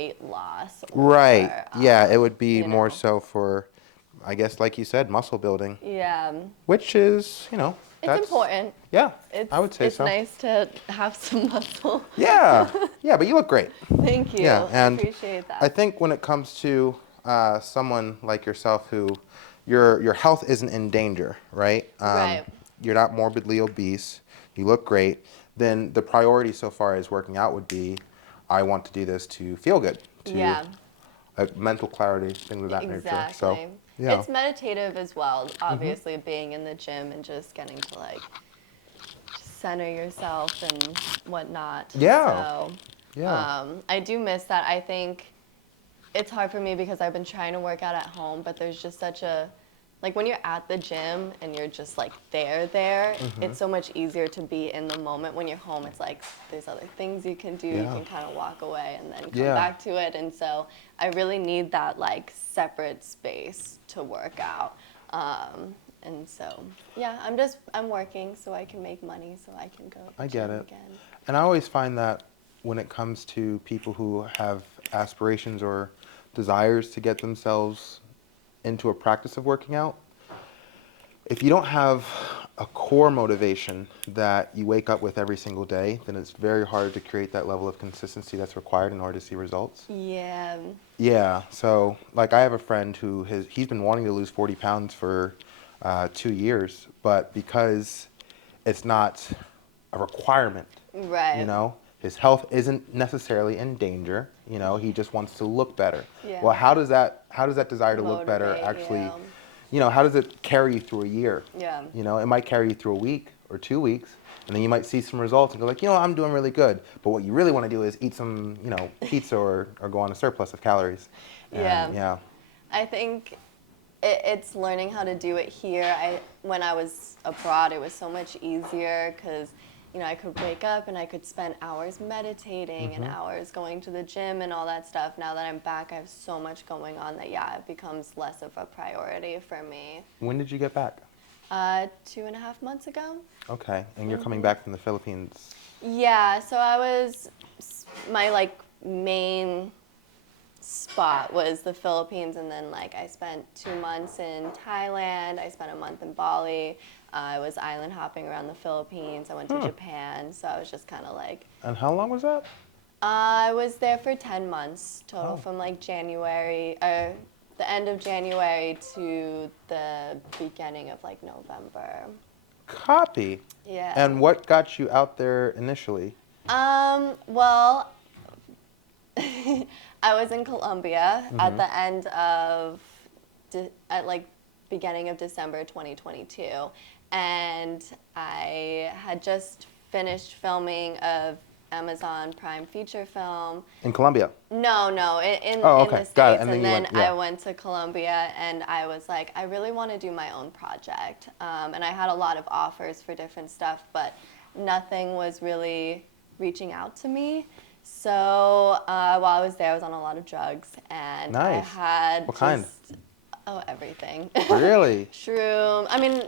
weight loss Right. or, Yeah, it would be you more know, so for, I guess, like you said, muscle building, yeah, which is, it's that's, important. yeah, It's I would say it's so. nice to have some muscle. Yeah. Yeah, but you look great. Thank you. Yeah, I and appreciate I that. think when it comes to someone like yourself who your health isn't in danger, right? Right. You're not morbidly obese. You look great. Then the priority so far as working out would be, I want to do this to feel good, to Yeah. mental clarity, things of that nature. So, Exactly. yeah. It's meditative as well, Hmm. obviously being in the gym and just getting to like center yourself and whatnot. Yeah. So Yeah. I do miss that. I think it's hard for me because I've been trying to work out at home, but there's just such a, like when you're at the gym and you're just like there, Hmm. it's so much easier to be in the moment. When you're home, it's like there's other things you can do. You Yeah. can kind of walk away and then come Yeah. back to it. And so I really need that like separate space to work out. And so, yeah, I'm working so I can make money so I can go to the I get gym it. again. And I always find that when it comes to people who have aspirations or desires to get themselves into a practice of working out, if you don't have a core motivation that you wake up with every single day, then it's very hard to create that level of consistency that's required in order to see results. Yeah, Yeah, so like I have a friend who he's been wanting to lose 40 pounds for 2 years, but because it's not a requirement, you right. know, his health isn't necessarily in danger, he just wants to look better. Yeah. Well, how does that desire to look better Motivate actually, you. how does it carry you through a year? Yeah. It might carry you through a week or 2 weeks, and then you might see some results and go like, I'm doing really good. But what you really want to do is eat some, pizza or go on a surplus of calories. Yeah. And yeah. I think it's learning how to do it here. When I was abroad, it was so much easier because, I could wake up and I could spend hours meditating and Hmm. hours going to the gym and all that stuff. Now that I'm back, I have so much going on that, yeah, it becomes less of a priority for me. When did you get back? 2.5 months ago. Okay, and you're coming back from the Philippines. Yeah, so my like main spot was the Philippines, and then like I spent 2 months in Thailand. I spent a month in Bali. I was island hopping around the Philippines. I went to Hmm. Japan, so I was just kind of like, And how long was that? I was there for 10 months total, Oh, from like the end of January to the beginning of like November. copy. Yeah. And what got you out there initially? Well, I was in Colombia at Hmm. the end of, at like beginning of December 2022, and I had just finished filming a Amazon Prime feature film. In Colombia. No, no, Oh, in okay, the got it. States. And then And you then went, I yeah. went to Colombia and I was like, I really want to do my own project. And I had a lot of offers for different stuff, but nothing was really reaching out to me. So while I was there, I was on a lot of drugs and I Nice. had What kind? just, oh, everything. Really? Shroom. I mean,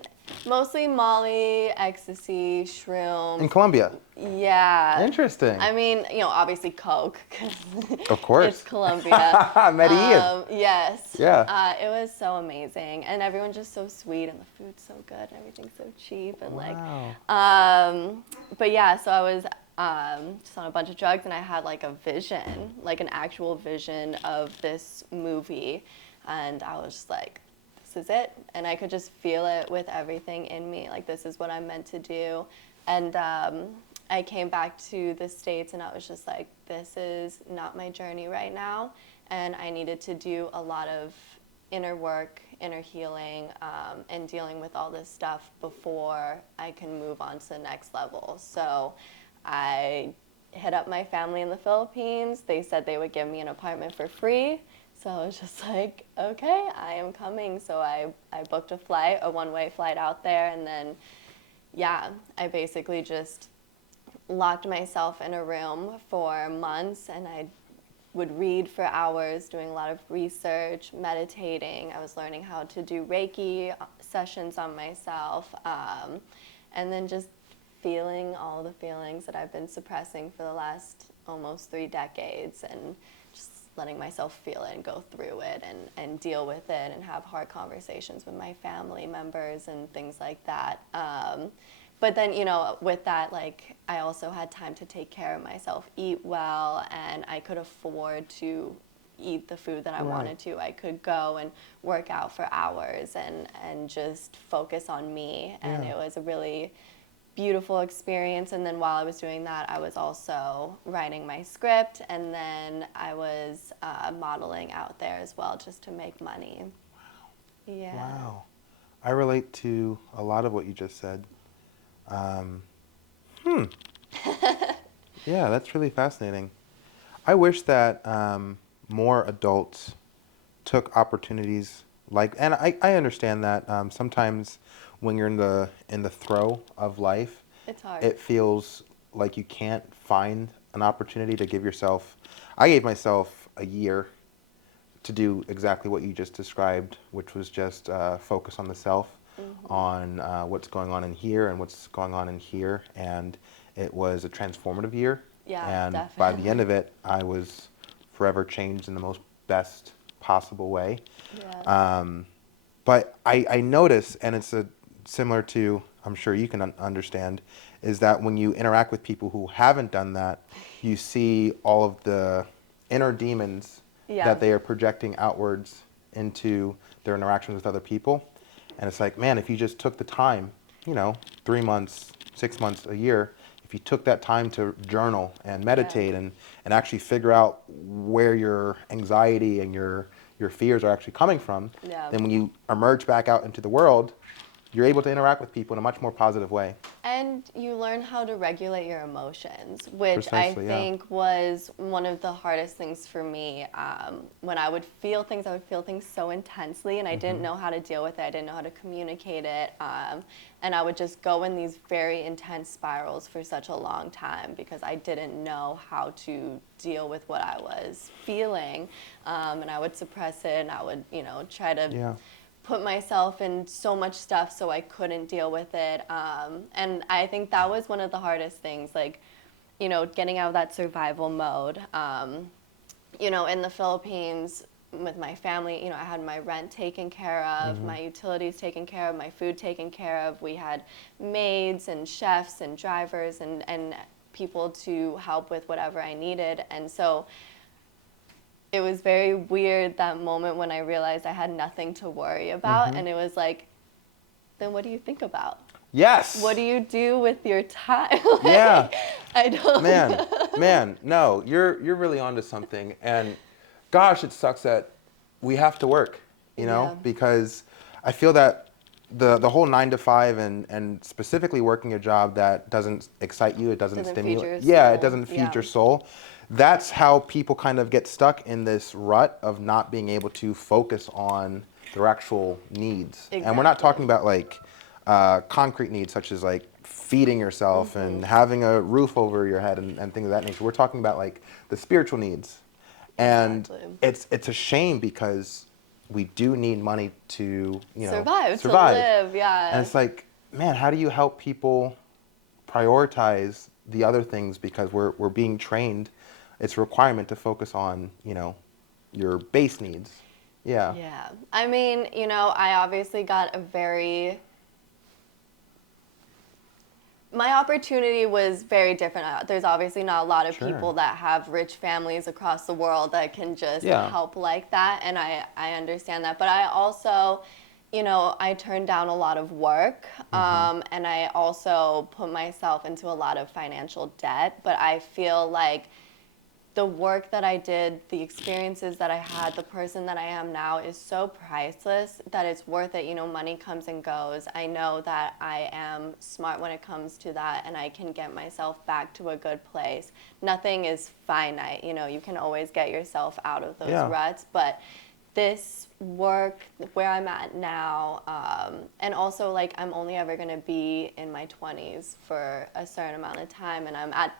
mostly Molly, ecstasy, In shrooms. Colombia. Yeah. Interesting. I mean, obviously Coke, because Of it's course. Colombia. Medellin. Yes. Yeah. It was so amazing. And everyone's just so sweet, and the food's so good, and everything's so cheap. And Wow. but yeah, so I was just on a bunch of drugs, and I had like a vision, like an actual vision of this movie. And I was just like, this is it. And I could just feel it with everything in me. Like, this is what I'm meant to do. And I came back to the States and I was just like, this is not my journey right now. And I needed to do a lot of inner work, inner healing, and dealing with all this stuff before I can move on to the next level. So I hit up my family in the Philippines. They said they would give me an apartment for free. So I was just like, okay, I am coming. So I booked a one-way flight out there. And then, yeah, I basically just locked myself in a room for months and I would read for hours, doing a lot of research, meditating. I was learning how to do Reiki sessions on myself. And then just feeling all the feelings that I've been suppressing for the last almost 3 decades and just letting myself feel it and go through it and deal with it and have hard conversations with my family members and things like that. But then, with that, like, I also had time to take care of myself, eat well, and I could afford to eat the food that I wanted to. I could go and work out for hours and just focus on me. And it was a really beautiful experience. And then while I was doing that, I was also writing my script, and then I was modeling out there as well, just to make money. Wow. Yeah. Wow. I relate to a lot of what you just said. Yeah, that's really fascinating. I wish that more adults took opportunities like, and I understand that sometimes when you're in the throe of life, It's hard. it feels like you can't find an opportunity to give yourself. I gave myself a year to do exactly what you just described, which was just focus on the self, on what's going on in here and what's going on in here, and it was a transformative year. Yeah, And by the end definitely. of it, I was forever changed in the most best possible way. Yeah. But I notice, and it's similar to, I'm sure you can understand, is that when you interact with people who haven't done that, you see all of the inner demons Yeah. that they are projecting outwards into their interactions with other people. And it's like, man, if you just took the time, 3 months, 6 months, a year, if you took that time to journal and Yeah. meditate and actually figure out where your anxiety and your fears are actually coming from, Yeah. then when you emerge back out into the world, you're able to interact with people in a much more positive way. And you learn how to regulate your emotions, which I Precisely, yeah. think was one of the hardest things for me. When I would feel things, so intensely, and I didn't know how to deal with it. I didn't know how to communicate it. And I would just go in these very intense spirals for such a long time because I didn't know how to deal with what I was feeling. And I would suppress it, and I would, try to Yeah. put myself in so much stuff so I couldn't deal with it. And I think that was one of the hardest things, like, getting out of that survival mode. In the Philippines with my family, I had my rent taken care of, my utilities taken care of, my food taken care of. We had maids and chefs and drivers and people to help with whatever I needed. And so it was very weird that moment when I realized I had nothing to worry about. And it was like, then what do you think about? Yes. What do you do with your time? Yeah. I don't Man, know. man, no, you're really onto something. And gosh, it sucks that we have to work, Yeah. because I feel that the whole 9 to 5 and specifically working a job that doesn't excite you, it doesn't Doesn't feed stimulate. your Yeah, it soul. doesn't feed Yeah. your soul. That's how people kind of get stuck in this rut of not being able to focus on their actual needs. And we're not talking Exactly. about like concrete needs such as like feeding yourself and having a roof over your head and things of that nature. We're talking about like the spiritual needs. And Exactly. it's a shame because we do need money to, Survive, to survive. live, And yeah. it's like, man, how do you help people prioritize the other things because we're being trained. It's a requirement to focus on, your base needs. Yeah. Yeah. I mean, I obviously got my opportunity was very different. There's obviously not a lot of Sure. people that have rich families across the world that can just Yeah. help like that, and I understand that. But I also, I turned down a lot of work, and I also put myself into a lot of financial debt. But I feel like the work that I did, the experiences that I had, the person that I am now is so priceless that it's worth it. Money comes and goes. I know that I am smart when it comes to that, and I can get myself back to a good place. Nothing is finite. You can always get yourself out of those Yeah. ruts, but this work where I'm at now, and also like I'm only ever going to be in my 20s for a certain amount of time, and I'm at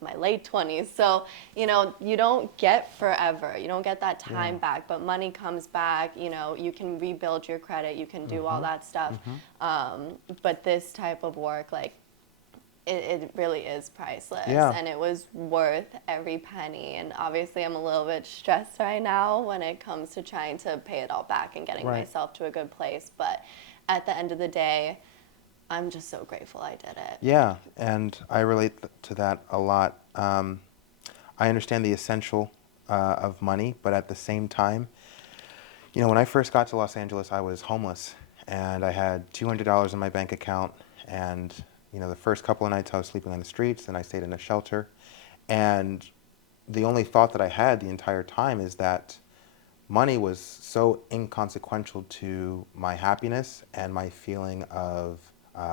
my late 20s. So, you don't get forever. You don't get that time back, but money comes back. You can rebuild your credit. You can do all that stuff. But this type of work, like, it really is priceless, Yeah. and it was worth every penny. And obviously I'm a little bit stressed right now when it comes to trying to pay it all back and getting Right. myself to a good place, but at the end of the day, I'm just so grateful I did it. Yeah, and I relate to that a lot. I understand the essential of money, but at the same time, you know, when I first got to Los Angeles, I was homeless, and I had $200 in my bank account, and you know, the first couple of nights I was sleeping on the streets, and I stayed in a shelter, and the only thought that I had the entire time is that money was so inconsequential to my happiness and my feeling of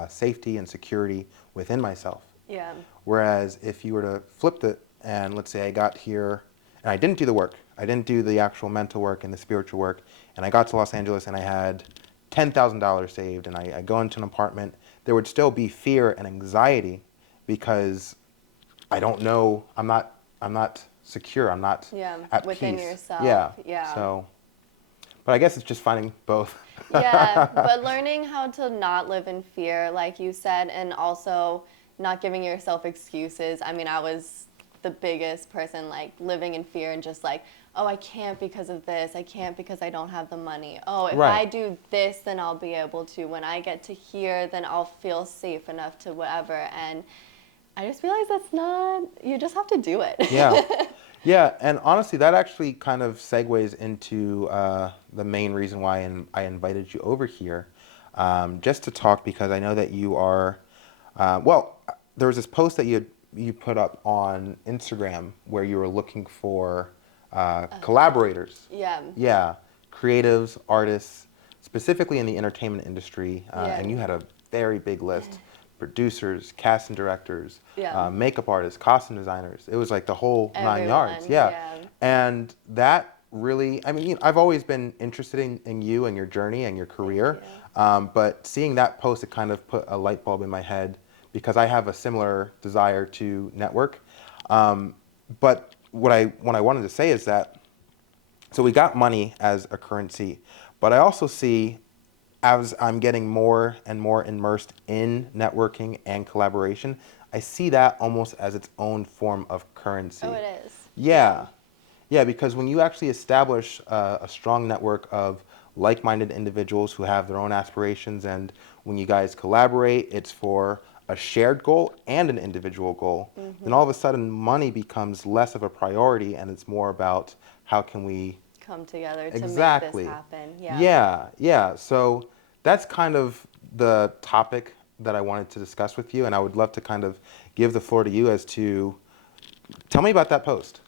safety and security within myself. Yeah. Whereas if you were to flip it, and let's say I got here and I didn't do the work, I didn't do the actual mental work and the spiritual work, and I got to Los Angeles and I had $10,000 saved, and I go into an apartment, there would still be fear and anxiety because I don't know, I'm not secure, I'm not Yeah, at within peace. yourself. Yeah. Yeah. So, but I guess it's just finding both. Yeah, but learning how to not live in fear, like you said, and also not giving yourself excuses. I mean, I was the biggest person like living in fear and just like, oh, I can't because of this. I can't because I don't have the money. Oh, if Right. I do this, then I'll be able to. When I get to here, then I'll feel safe enough to whatever. And I just realized that's not, you just have to do it. Yeah. Yeah, and honestly, that actually kind of segues into the main reason why I invited you over here, just to talk because I know that you are, well, there was this post that you put up on Instagram where you were looking for collaborators. Yeah. Yeah, creatives, artists, specifically in the entertainment industry, Yeah. and you had a very big list. Producers, casting directors, Yeah. makeup artists, costume designers. It was like the whole 9 yards. Everyone. Yeah. Yeah. And that really, I mean, you know, I've always been interested in you and your journey and your Thank career. you. But seeing that post, it kind of put a light bulb in my head because I have a similar desire to network. But what I wanted to say is that, so we got money as a currency, but I also see as I'm getting more and more immersed in networking and collaboration, I see that almost as its own form of currency. Oh, it is. Yeah. Yeah, because when you actually establish a strong network of like-minded individuals who have their own aspirations, and when you guys collaborate, it's for a shared goal and an individual goal, then all of a sudden money becomes less of a priority and it's more about how can we Come together to make this exactly. happen. Yeah. Yeah, yeah. So that's kind of the topic that I wanted to discuss with you, and I would love to kind of give the floor to you as to tell me about that post.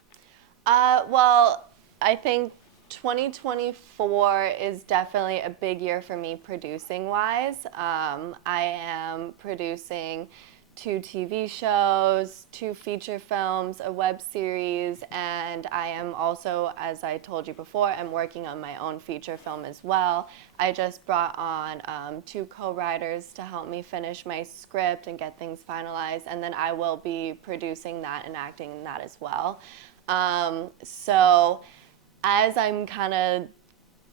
Well, I think 2024 is definitely a big year for me producing wise. I am producing 2 TV shows, 2 feature films, a web series, and I am also, as I told you before, I'm working on my own feature film as well. I just brought on 2 co-writers to help me finish my script and get things finalized, and then I will be producing that and acting in that as well. So as I'm kind of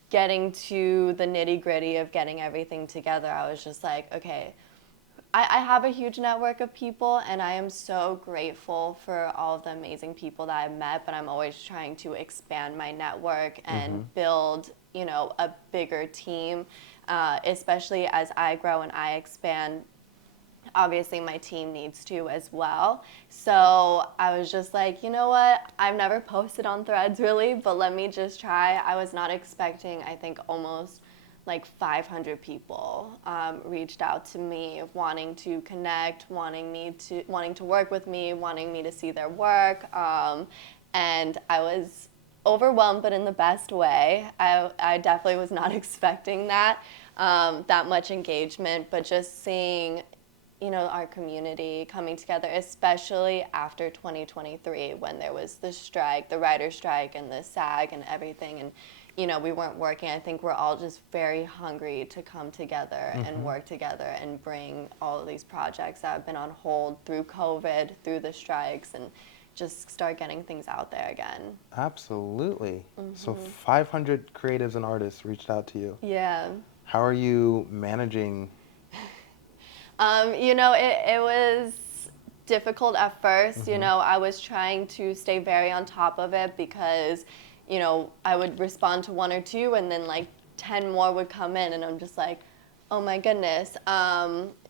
getting to the nitty gritty of getting everything together, I was just like, okay, I have a huge network of people, and I am so grateful for all of the amazing people that I've met, but I'm always trying to expand my network and build, you know, a bigger team, especially as I grow and I expand. Obviously my team needs to as well. So I was just like, you know what? I've never posted on Threads really, but let me just try. I was not expecting, I think almost like 500 people reached out to me wanting to connect, wanting to work with me, wanting me to see their work. And I was overwhelmed, but in the best way. I definitely was not expecting that much engagement, but just seeing, you know, our community coming together, especially after 2023 when there was the strike, the writer's strike and the SAG and everything, and you know, we weren't working. I think we're all just very hungry to come together and work together and bring all of these projects that have been on hold through COVID, through the strikes, and just start getting things out there again. Absolutely. So 500 creatives and artists reached out to you. Yeah. How are you managing? You know, it was difficult at first. You know, I was trying to stay very on top of it because, you know, I would respond to one or two and then like 10 more would come in and I'm just like, oh my goodness.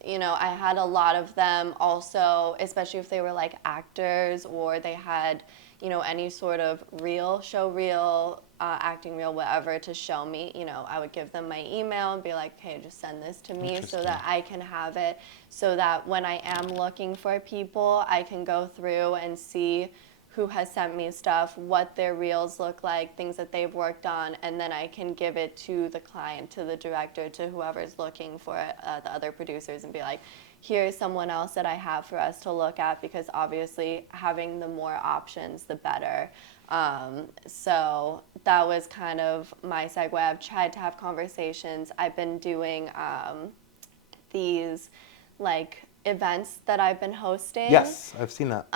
You know, I had a lot of them also, especially if they were like actors or they had, you know, any sort of show reel, acting reel, whatever to show me. You know, I would give them my email and be like, hey, just send this to me so that I can have it, so that when I am looking for people, I can go through and see who has sent me stuff, what their reels look like, things that they've worked on, and then I can give it to the client, to the director, to whoever's looking for it, the other producers, and be like, here's someone else that I have for us to look at, because obviously having the more options, the better. So that was kind of my segue. I've tried to have conversations. I've been doing these like events that I've been hosting. Yes, I've seen that.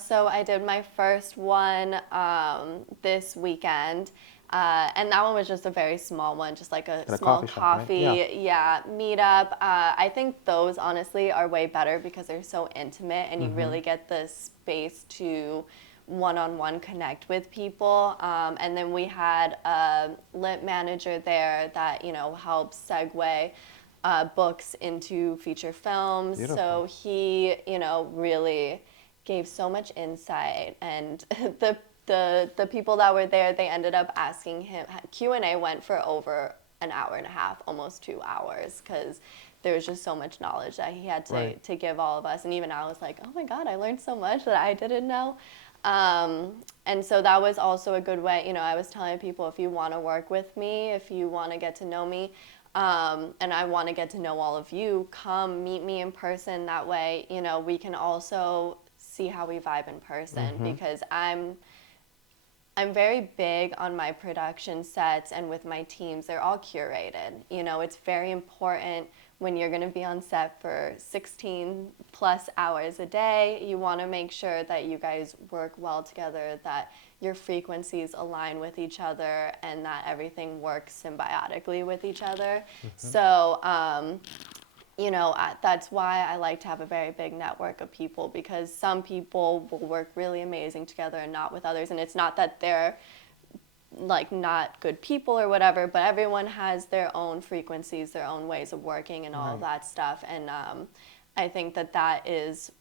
So I did my first one this weekend. And that one was just a very small one, just like a At a small coffee shop, right? yeah, meetup. I think those honestly are way better because they're so intimate and you really get the space to one-on-one connect with people. And then we had a lit manager there that, you know, helps segue books into feature films. Beautiful. So he, you know, really gave so much insight. And the people that were there, they ended up asking him. Q&A went for over an hour and a half, almost 2 hours, because there was just so much knowledge that he had to give all of us. And even I was like, oh my God, I learned so much that I didn't know. And so that was also a good way. You know, I was telling people, if you want to work with me, if you want to get to know me, and I want to get to know all of you, come meet me in person. That way, you know, we can also see how we vibe in person, because I'm very big on my production sets and with my teams. They're all curated. You know, it's very important when you're going to be on set for 16 plus hours a day. You want to make sure that you guys work well together, that your frequencies align with each other, and that everything works symbiotically with each other. So, you know, that's why I like to have a very big network of people, because some people will work really amazing together and not with others. And it's not that they're like not good people or whatever, but everyone has their own frequencies, their own ways of working and all of that stuff. And I think that that is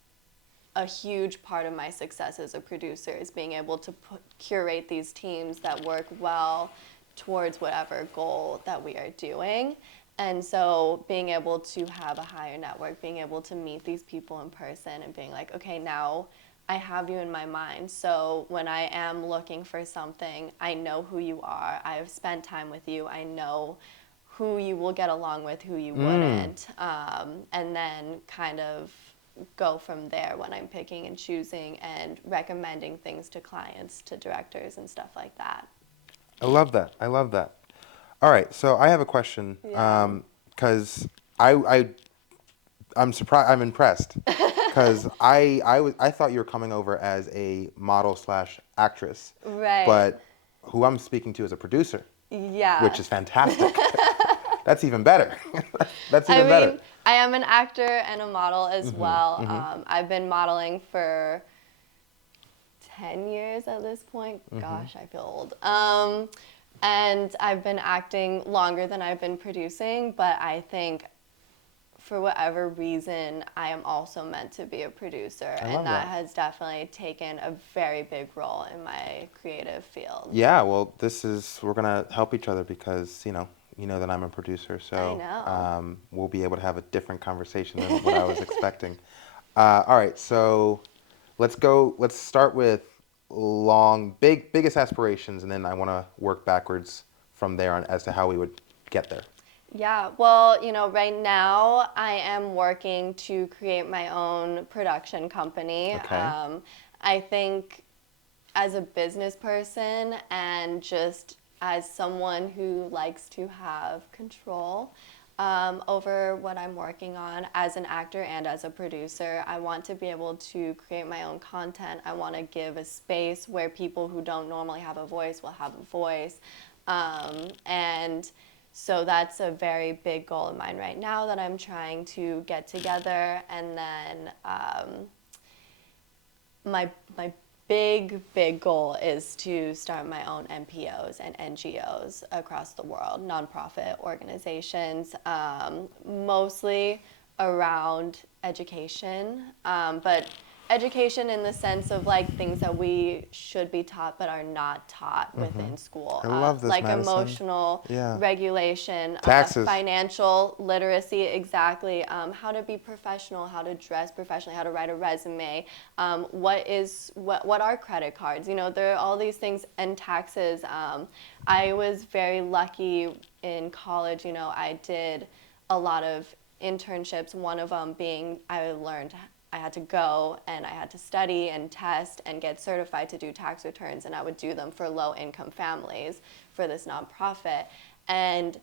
a huge part of my success as a producer, is being able to curate these teams that work well towards whatever goal that we are doing. And so being able to have a higher network, being able to meet these people in person and being like, okay, now I have you in my mind. So when I am looking for something, I know who you are. I have spent time with you. I know who you will get along with, who you wouldn't. And then kind of go from there when I'm picking and choosing and recommending things to clients, to directors and stuff like that. I love that. I love that. All right, so I have a question. Yeah. Because I'm surprised. I'm impressed. Because I thought you were coming over as a model slash actress. Right. But who I'm speaking to is a producer. Yeah. Which is fantastic. That's even better. That's I even mean, better. I am an actor and a model as well. I've been modeling for 10 years at this point. Gosh, I feel old. And I've been acting longer than I've been producing, but I think for whatever reason, I am also meant to be a producer. And that has definitely taken a very big role in my creative field. Yeah, well, we're going to help each other because, you know that I'm a producer, so I know. we'll be able to have a different conversation than what I was expecting. All right, so let's start with biggest aspirations, and then I want to work backwards from there on as to how we would get there. Yeah, well, you know, right now I am working to create my own production company. Okay. I think as a business person and just as someone who likes to have control over what I'm working on as an actor and as a producer, I want to be able to create my own content. I want to give a space where people who don't normally have a voice will have a voice. And so that's a very big goal of mine right now that I'm trying to get together. And then my big goal is to start my own NPOs and NGOs across the world, nonprofit organizations, mostly around education, but education in the sense of like things that we should be taught but are not taught within school, I love this, like Madison. emotional Yeah. regulation, Taxes. financial literacy, exactly, how to be professional, how to dress professionally, how to write a resume, what are credit cards, there are all these things, and taxes. I was very lucky in college. I did a lot of internships, one of them being I had to go and I had to study and test and get certified to do tax returns, and I would do them for low income families for this nonprofit. And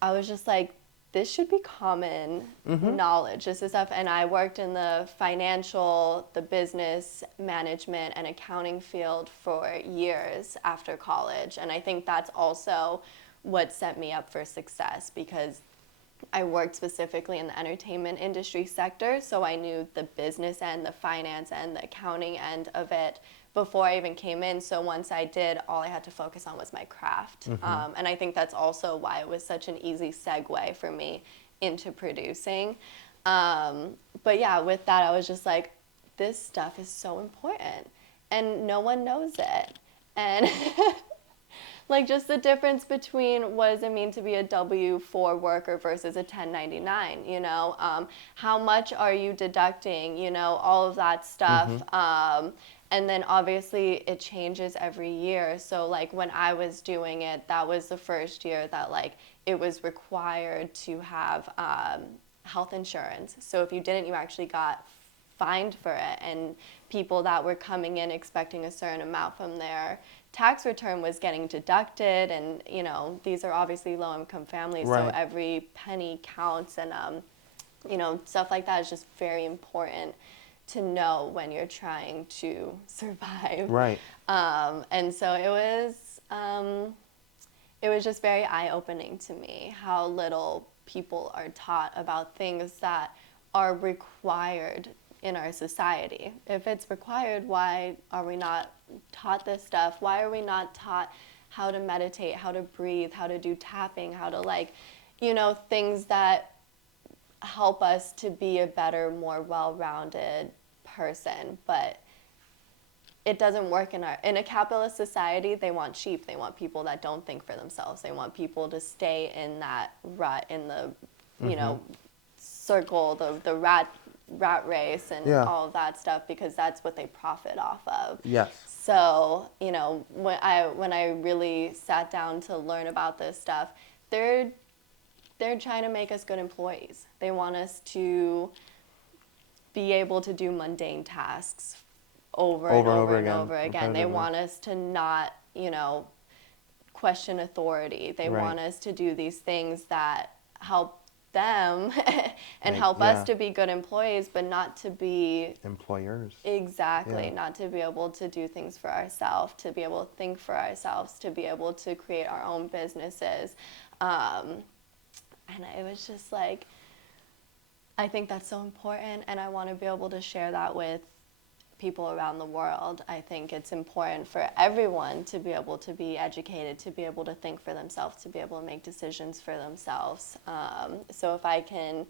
I was just like, this should be common knowledge, this is stuff. And I worked in the financial, the business management and accounting field for years after college. And I think that's also what set me up for success, because I worked specifically in the entertainment industry sector, so I knew the business end, the finance end, the accounting end of it before I even came in. So once I did, all I had to focus on was my craft. And I think that's also why it was such an easy segue for me into producing. But yeah, with that, I was just like, this stuff is so important, and no one knows it. And like, just the difference between what does it mean to be a W-4 worker versus a 1099, how much are you deducting, all of that stuff. And then obviously it changes every year. So like when I was doing it, that was the first year that like it was required to have health insurance. So if you didn't, you actually got fined for it. And people that were coming in expecting a certain amount from their tax return was getting deducted. And these are obviously low income families, Right. so every penny counts. And stuff like that is just very important to know when you're trying to survive. Right. And so it was just very eye-opening to me how little people are taught about things that are required in our society. If it's required, why are we not taught this stuff? Why are we not taught how to meditate, how to breathe, how to do tapping, how to things that help us to be a better, more well-rounded person? But it doesn't work in a capitalist society. They want cheap. They want people that don't think for themselves. They want people to stay in that rut, in the circle, the rat race, and Yeah. all of that stuff, because that's what they profit off of. Yes. So when I really sat down to learn about this stuff, they're trying to make us good employees. They want us to be able to do mundane tasks over and over again. They want us to not, question authority. They Right. want us to do these things that help them and Like, help us yeah. to be good employees, but not to be Employers. exactly, Yeah. not to be able to do things for ourselves, to be able to think for ourselves, to be able to create our own businesses. And it was just like, I think that's so important, and I want to be able to share that with people around the world. I think it's important for everyone to be able to be educated, to be able to think for themselves, to be able to make decisions for themselves. So if I can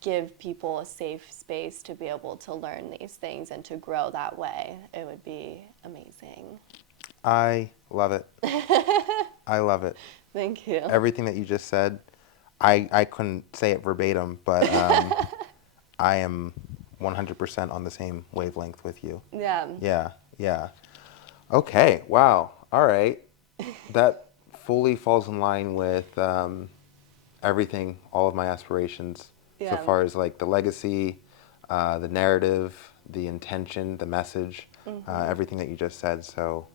give people a safe space to be able to learn these things and to grow that way, it would be amazing. I love it. I love it. Thank you. Everything that you just said, I couldn't say it verbatim, but I am 100% on the same wavelength with you. Yeah. Yeah, yeah. Okay, wow. All right. That fully falls in line with everything, all of my aspirations, so Yeah. far as like the legacy, the narrative, the intention, the message, everything that you just said. So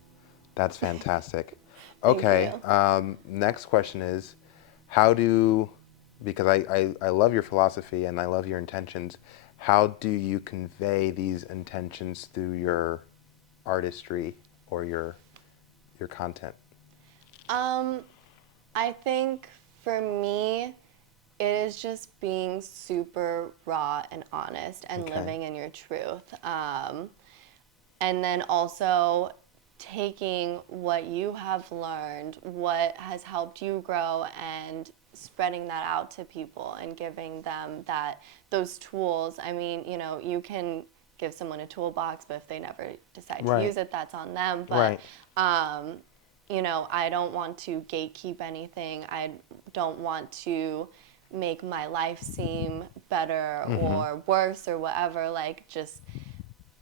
that's fantastic. Thank Okay, you. next question is, because I love your philosophy and I love your intentions, how do you convey these intentions through your artistry or your content? I think for me, it is just being super raw and honest and Okay. living in your truth. And then also taking what you have learned, what has helped you grow, and spreading that out to people and giving them those tools. I mean, you can give someone a toolbox, but if they never decide to Right. use it, that's on them. But Right. I don't want to gatekeep anything. I don't want to make my life seem better or worse or whatever. Like, just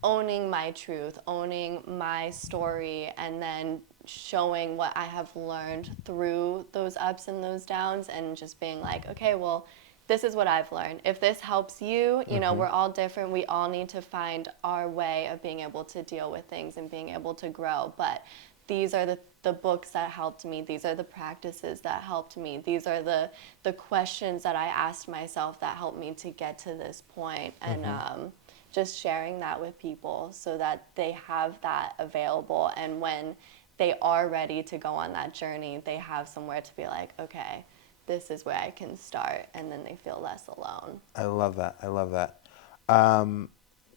owning my truth, owning my story, and then showing what I have learned through those ups and those downs, and just being like, okay, well, this is what I've learned. If this helps you, we're all different. We all need to find our way of being able to deal with things and being able to grow. But these are the books that helped me. These are the practices that helped me. These are the questions that I asked myself that helped me to get to this point. And just sharing that with people so that they have that available. And when they are ready to go on that journey, they have somewhere to be like, okay, this is where I can start. And then they feel less alone. I love that. I love that. Um,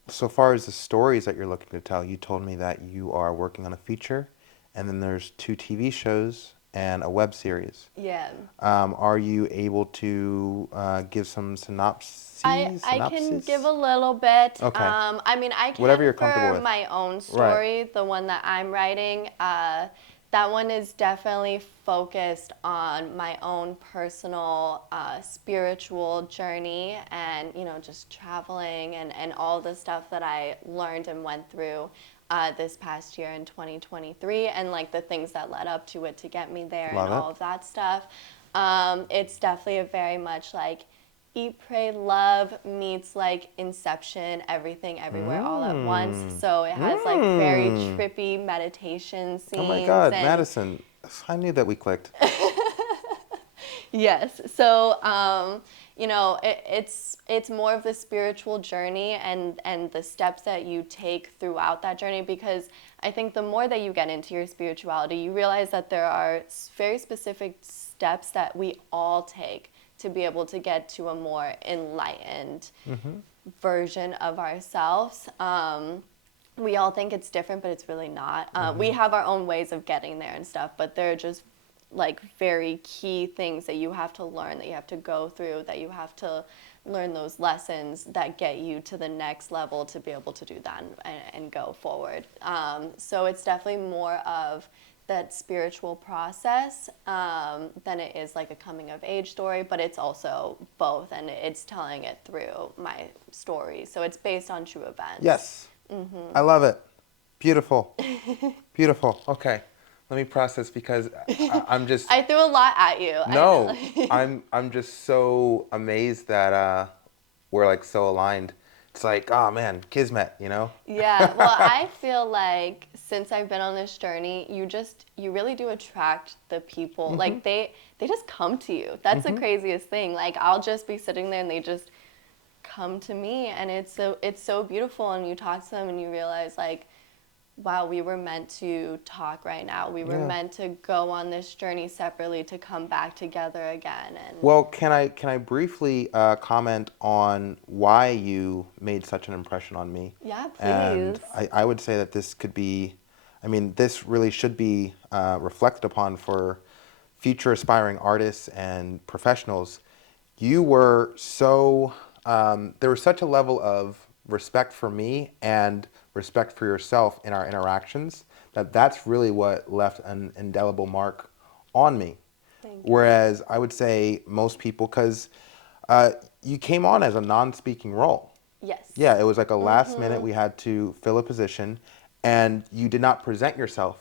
so far as the stories that you're looking to tell, you told me that you are working on a feature, and then there's 2 TV shows and a web series. Yeah. Are you able to give some I can give a little bit. Okay. I mean, I Whatever can you're comfortable for with. my own Right. story, the one that I'm writing. That one is definitely focused on my own personal spiritual journey and, just traveling and all the stuff that I learned and went through this past year in 2023, and like the things that led up to it to get me there and Love all it. of that stuff. It's definitely a very much like Eat, Pray, Love meets like Inception, everything, everywhere, all at once. So it has like very trippy meditation Oh my scenes God, and Madison. I knew that we clicked. yes. So it's more of the spiritual journey and the steps that you take throughout that journey, because I think the more that you get into your spirituality, you realize that there are very specific steps that we all take to be able to get to a more enlightened version of ourselves. We all think it's different, but it's really not. We have our own ways of getting there and stuff, but they're just like very key things that you have to learn, that you have to go through, that you have to learn those lessons that get you to the next level to be able to do that and go forward. So it's definitely more of that spiritual process than it is like a coming of age story, but it's also both, and it's telling it through my story. So it's based on true events. Yes. I love it. Beautiful. Beautiful. Okay. Let me process because I'm just I threw a lot at you. no. I know. I'm just so amazed that we're like so aligned. It's like, oh man, kismet, you know? Yeah, well, I feel like since I've been on this journey, you really do attract the people. Like they just come to you. That's the craziest thing. Like I'll just be sitting there and they just come to me, and it's so beautiful, and you talk to them and you realize like, wow, we were meant to talk right now. We were Yeah. meant to go on this journey separately to come back together again. And Well, can I briefly comment on why you made such an impression on me? yeah, And please. I would say that this could be, I mean, this really should be reflected upon for future aspiring artists and professionals. You were so, there was such a level of respect for me and respect for yourself in our interactions that that's really what left an indelible mark on me. Thank you. Whereas I would say most people, because you came on as a non-speaking role. Yes. Yeah, it was like a last minute, we had to fill a position, and you did not present yourself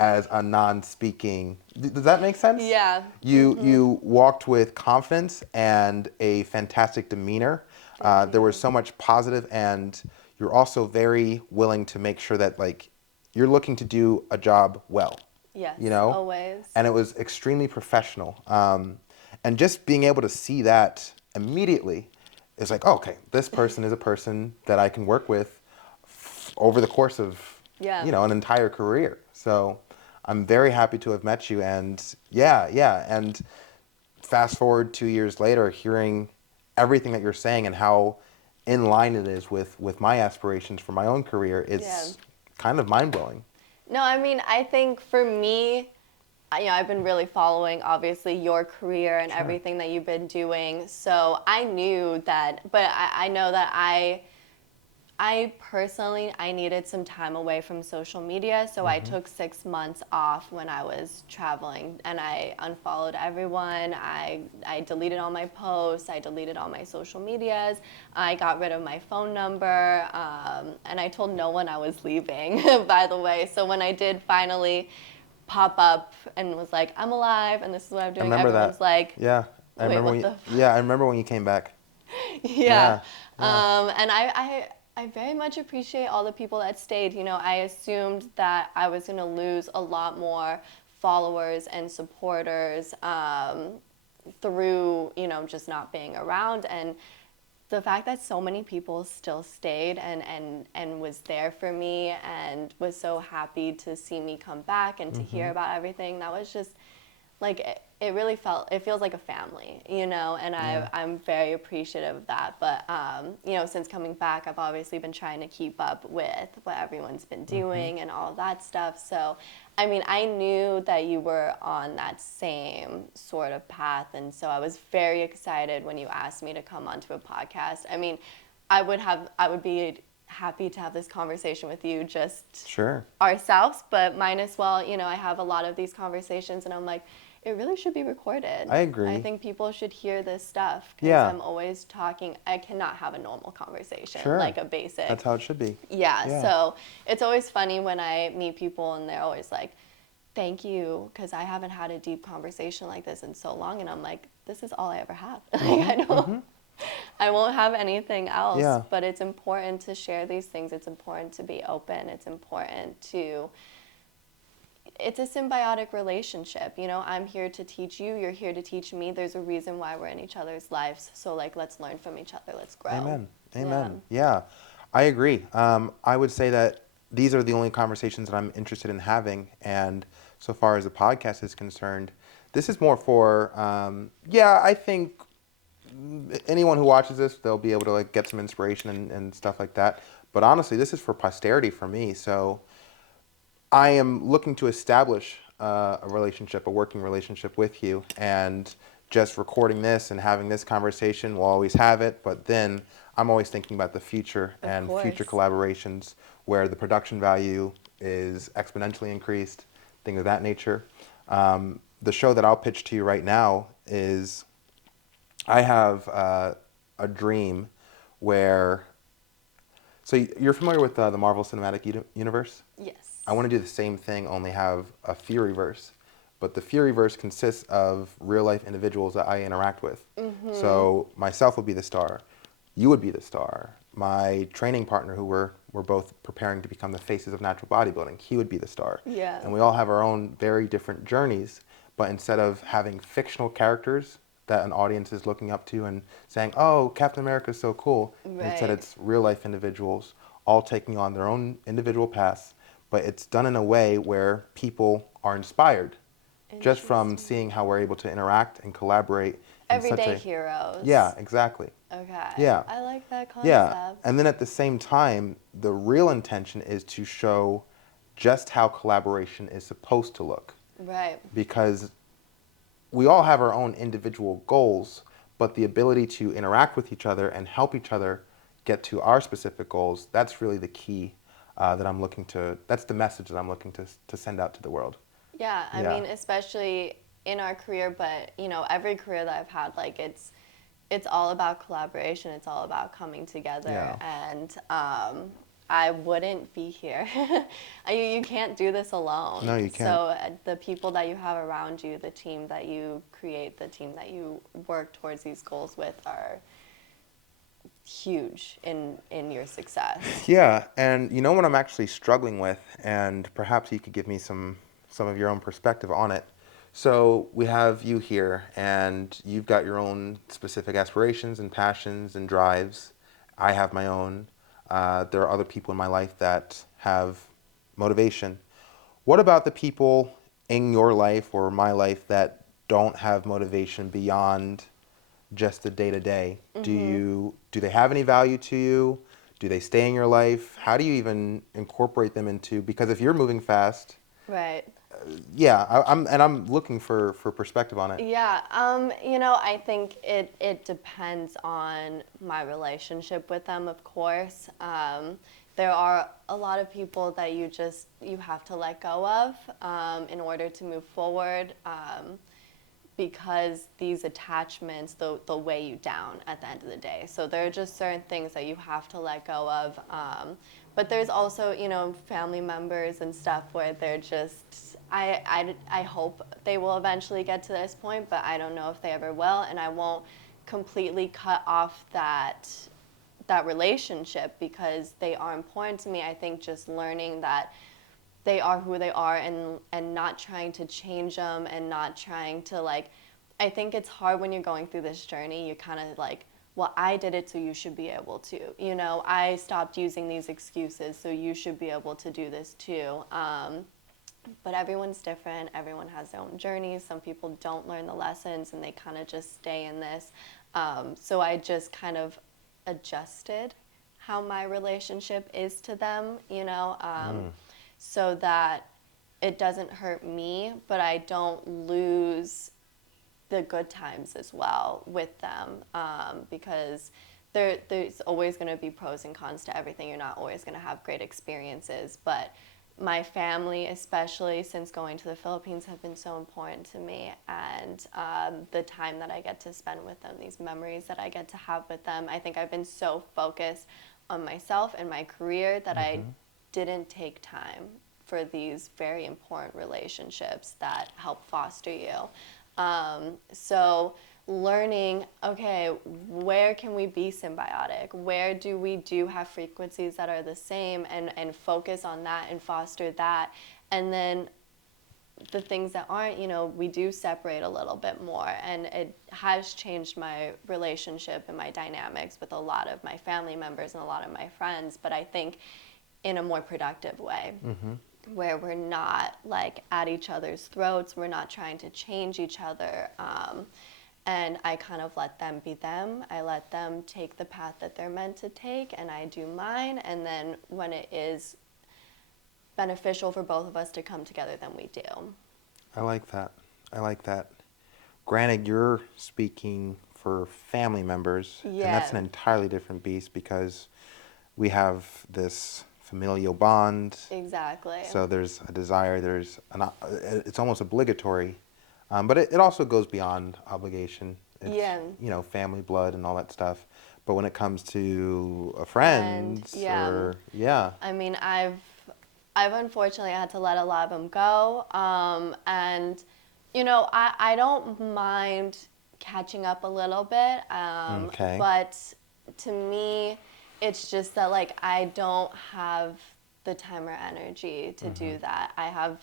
as a non-speaking. Does that make sense? Yeah. You walked with confidence and a fantastic demeanor. Thank There you. was so much positive, and you're also very willing to make sure that like you're looking to do a job well. Yes, You know, always. and it was extremely professional. And just being able to see that immediately is like, oh, okay, this person is a person that I can work with over the course of, Yeah. an entire career. So I'm very happy to have met you. And yeah. And fast forward 2 years later, hearing everything that you're saying and how in line it is with my aspirations for my own career, Yeah. kind of mind-blowing. No, I mean, I think for me, I've been really following obviously your career and Sure. everything that you've been doing. So I knew that, but I know that I personally, I needed some time away from social media, so I took 6 months off when I was traveling, and I unfollowed everyone. I deleted all my posts. I deleted all my social medias. I got rid of my phone number, and I told no one I was leaving, by the way. So when I did finally pop up and was like, I'm alive, and this is what I'm I doing, remember everyone's that. like, Yeah, I wait, remember what when you, the yeah, I remember when you came back. yeah. Yeah, yeah. And I very much appreciate all the people that stayed. I assumed that I was going to lose a lot more followers and supporters through, just not being around. And the fact that so many people still stayed and was there for me and was so happy to see me come back and to hear about everything, that was just like it really feels like a family, and Yeah. I'm very appreciative of that. But since coming back, I've obviously been trying to keep up with what everyone's been doing and all of that stuff. So I mean, I knew that you were on that same sort of path, and so I was very excited when you asked me to come onto a podcast. I mean, I would be happy to have this conversation with you, just Sure. ourselves, but might as well, I have a lot of these conversations and I'm like, it really should be recorded. I agree. I think people should hear this stuff because Yeah. I'm always talking. I cannot have a normal conversation, Sure. like a basic. That's how it should be. Yeah, so it's always funny when I meet people and they're always like, thank you, because I haven't had a deep conversation like this in so long. And I'm like, this is all I ever have. Like, I don't. I won't have anything else, Yeah. but it's important to share these things. It's important to be open. It's important to, it's a symbiotic relationship. I'm here to teach you. You're here to teach me. There's a reason why we're in each other's lives. So, like, let's learn from each other. Let's grow. Amen. Amen. Yeah, I agree. I would say that these are the only conversations that I'm interested in having. And so far as the podcast is concerned, this is more for, I think anyone who watches this, they'll be able to like get some inspiration and stuff like that. But honestly, this is for posterity for me. So I am looking to establish a relationship, a working relationship with you, and just recording this and having this conversation, we'll always have it, but then I'm always thinking about the future Of and course. future collaborations where the production value is exponentially increased, things of that nature. The show that I'll pitch to you right now is I have a dream where, so you're familiar with the Marvel Cinematic Universe? Yes. I want to do the same thing, only have a Furyverse. But the Furyverse consists of real life individuals that I interact with. So myself would be the star. You would be the star. My training partner, who we're both preparing to become the faces of natural bodybuilding, he would be the star. Yeah. And we all have our own very different journeys. But instead of having fictional characters that an audience is looking up to and saying, oh, Captain America is so cool, instead Right. it's real life individuals all taking on their own individual paths. But it's done in a way where people are inspired just from Interesting. seeing how we're able to interact and collaborate in such Everyday a heroes. yeah, exactly. Okay. Yeah. I like that concept. Yeah. And then at the same time, the real intention is to show just how collaboration is supposed to look. Right. Because we all have our own individual goals, but the ability to interact with each other and help each other get to our specific goals, that's really the key that I'm looking to, that's the message that I'm looking to send out to the world. Yeah, I Yeah. mean, especially in our career, but every career that I've had, like it's all about collaboration. It's all about coming together, Yeah. and I wouldn't be here. You can't do this alone. No, you can't. So the people that you have around you, the team that you create, the team that you work towards these goals with are huge in your success. Yeah, and you know what I'm actually struggling with, and perhaps you could give me some of your own perspective on it. So we have you here, and you've got your own specific aspirations and passions and drives. I have my own. There are other people in my life that have motivation. What about the people in your life or my life that don't have motivation beyond just the day to day? Do they have any value to you? Do they stay in your life? How do you even incorporate them into, because if you're moving fast, Right. yeah, I'm looking for perspective on it. Yeah, I think it depends on my relationship with them, of course. There are a lot of people that you have to let go of in order to move forward. Because these attachments, they'll weigh you down at the end of the day. So there are just certain things that you have to let go of. But there's also, family members and stuff where they're just, I hope they will eventually get to this point, but I don't know if they ever will. And I won't completely cut off that relationship because they are important to me. I think just learning that they are who they are and not trying to change them and not trying to I think it's hard when you're going through this journey. You kind of well, I did it, so you should be able to. I stopped using these excuses, so you should be able to do this too. But everyone's different. Everyone has their own journeys. Some people don't learn the lessons and they kind of just stay in this. So I just kind of adjusted how my relationship is to them, so that it doesn't hurt me, but I don't lose the good times as well with them, because there's always going to be pros and cons to everything. You're not always going to have great experiences, but my family, especially since going to the Philippines, have been so important to me, and the time that I get to spend with them, these memories that I get to have with them. I think I've been so focused on myself and my career that I didn't take time for these very important relationships that help foster you. So learning, okay, where can we be symbiotic? Where do we have frequencies that are the same, and focus on that and foster that? And then the things that aren't, we do separate a little bit more. And it has changed my relationship and my dynamics with a lot of my family members and a lot of my friends, but I think in a more productive way. Where we're not at each other's throats, we're not trying to change each other, and I kind of let them be them. I let them take the path that they're meant to take, and I do mine. And then when it is beneficial for both of us to come together, then we do. I like that. I like that. Granted, you're speaking for family members, and that's an Yeah, entirely different beast because we have this familial bond. exactly. So there's a desire, it's almost obligatory, but it also goes beyond obligation. It's, Yeah. Family, blood, and all that stuff. But when it comes to a And friends yeah, or, yeah. I mean, I've unfortunately had to let a lot of them go, and I don't mind catching up a little bit, Okay. but to me, it's just that I don't have the time or energy to do that. I have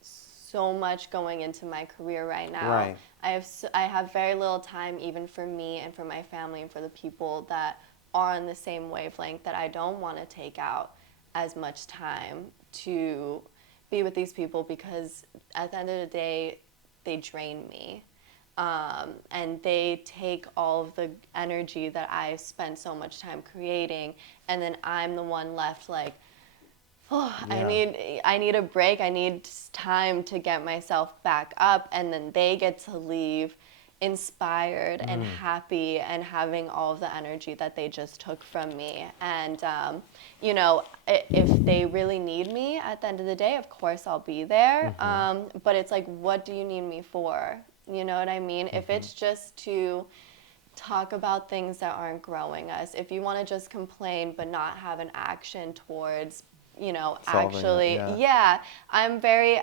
so much going into my career right now. Right. I have very little time even for me and for my family and for the people that are on the same wavelength, that I don't want to take out as much time to be with these people, because at the end of the day, they drain me. And they take all of the energy that I spent so much time creating, and then I'm the one left oh, Yeah. I need a break. I need time to get myself back up, and then they get to leave inspired and happy and having all of the energy that they just took from me. And if they really need me at the end of the day, of course I'll be there. But it's what do you need me for? You know what I mean? If it's just to talk about things that aren't growing us, if you want to just complain but not have an action towards Solving it, actually, yeah. yeah, I'm very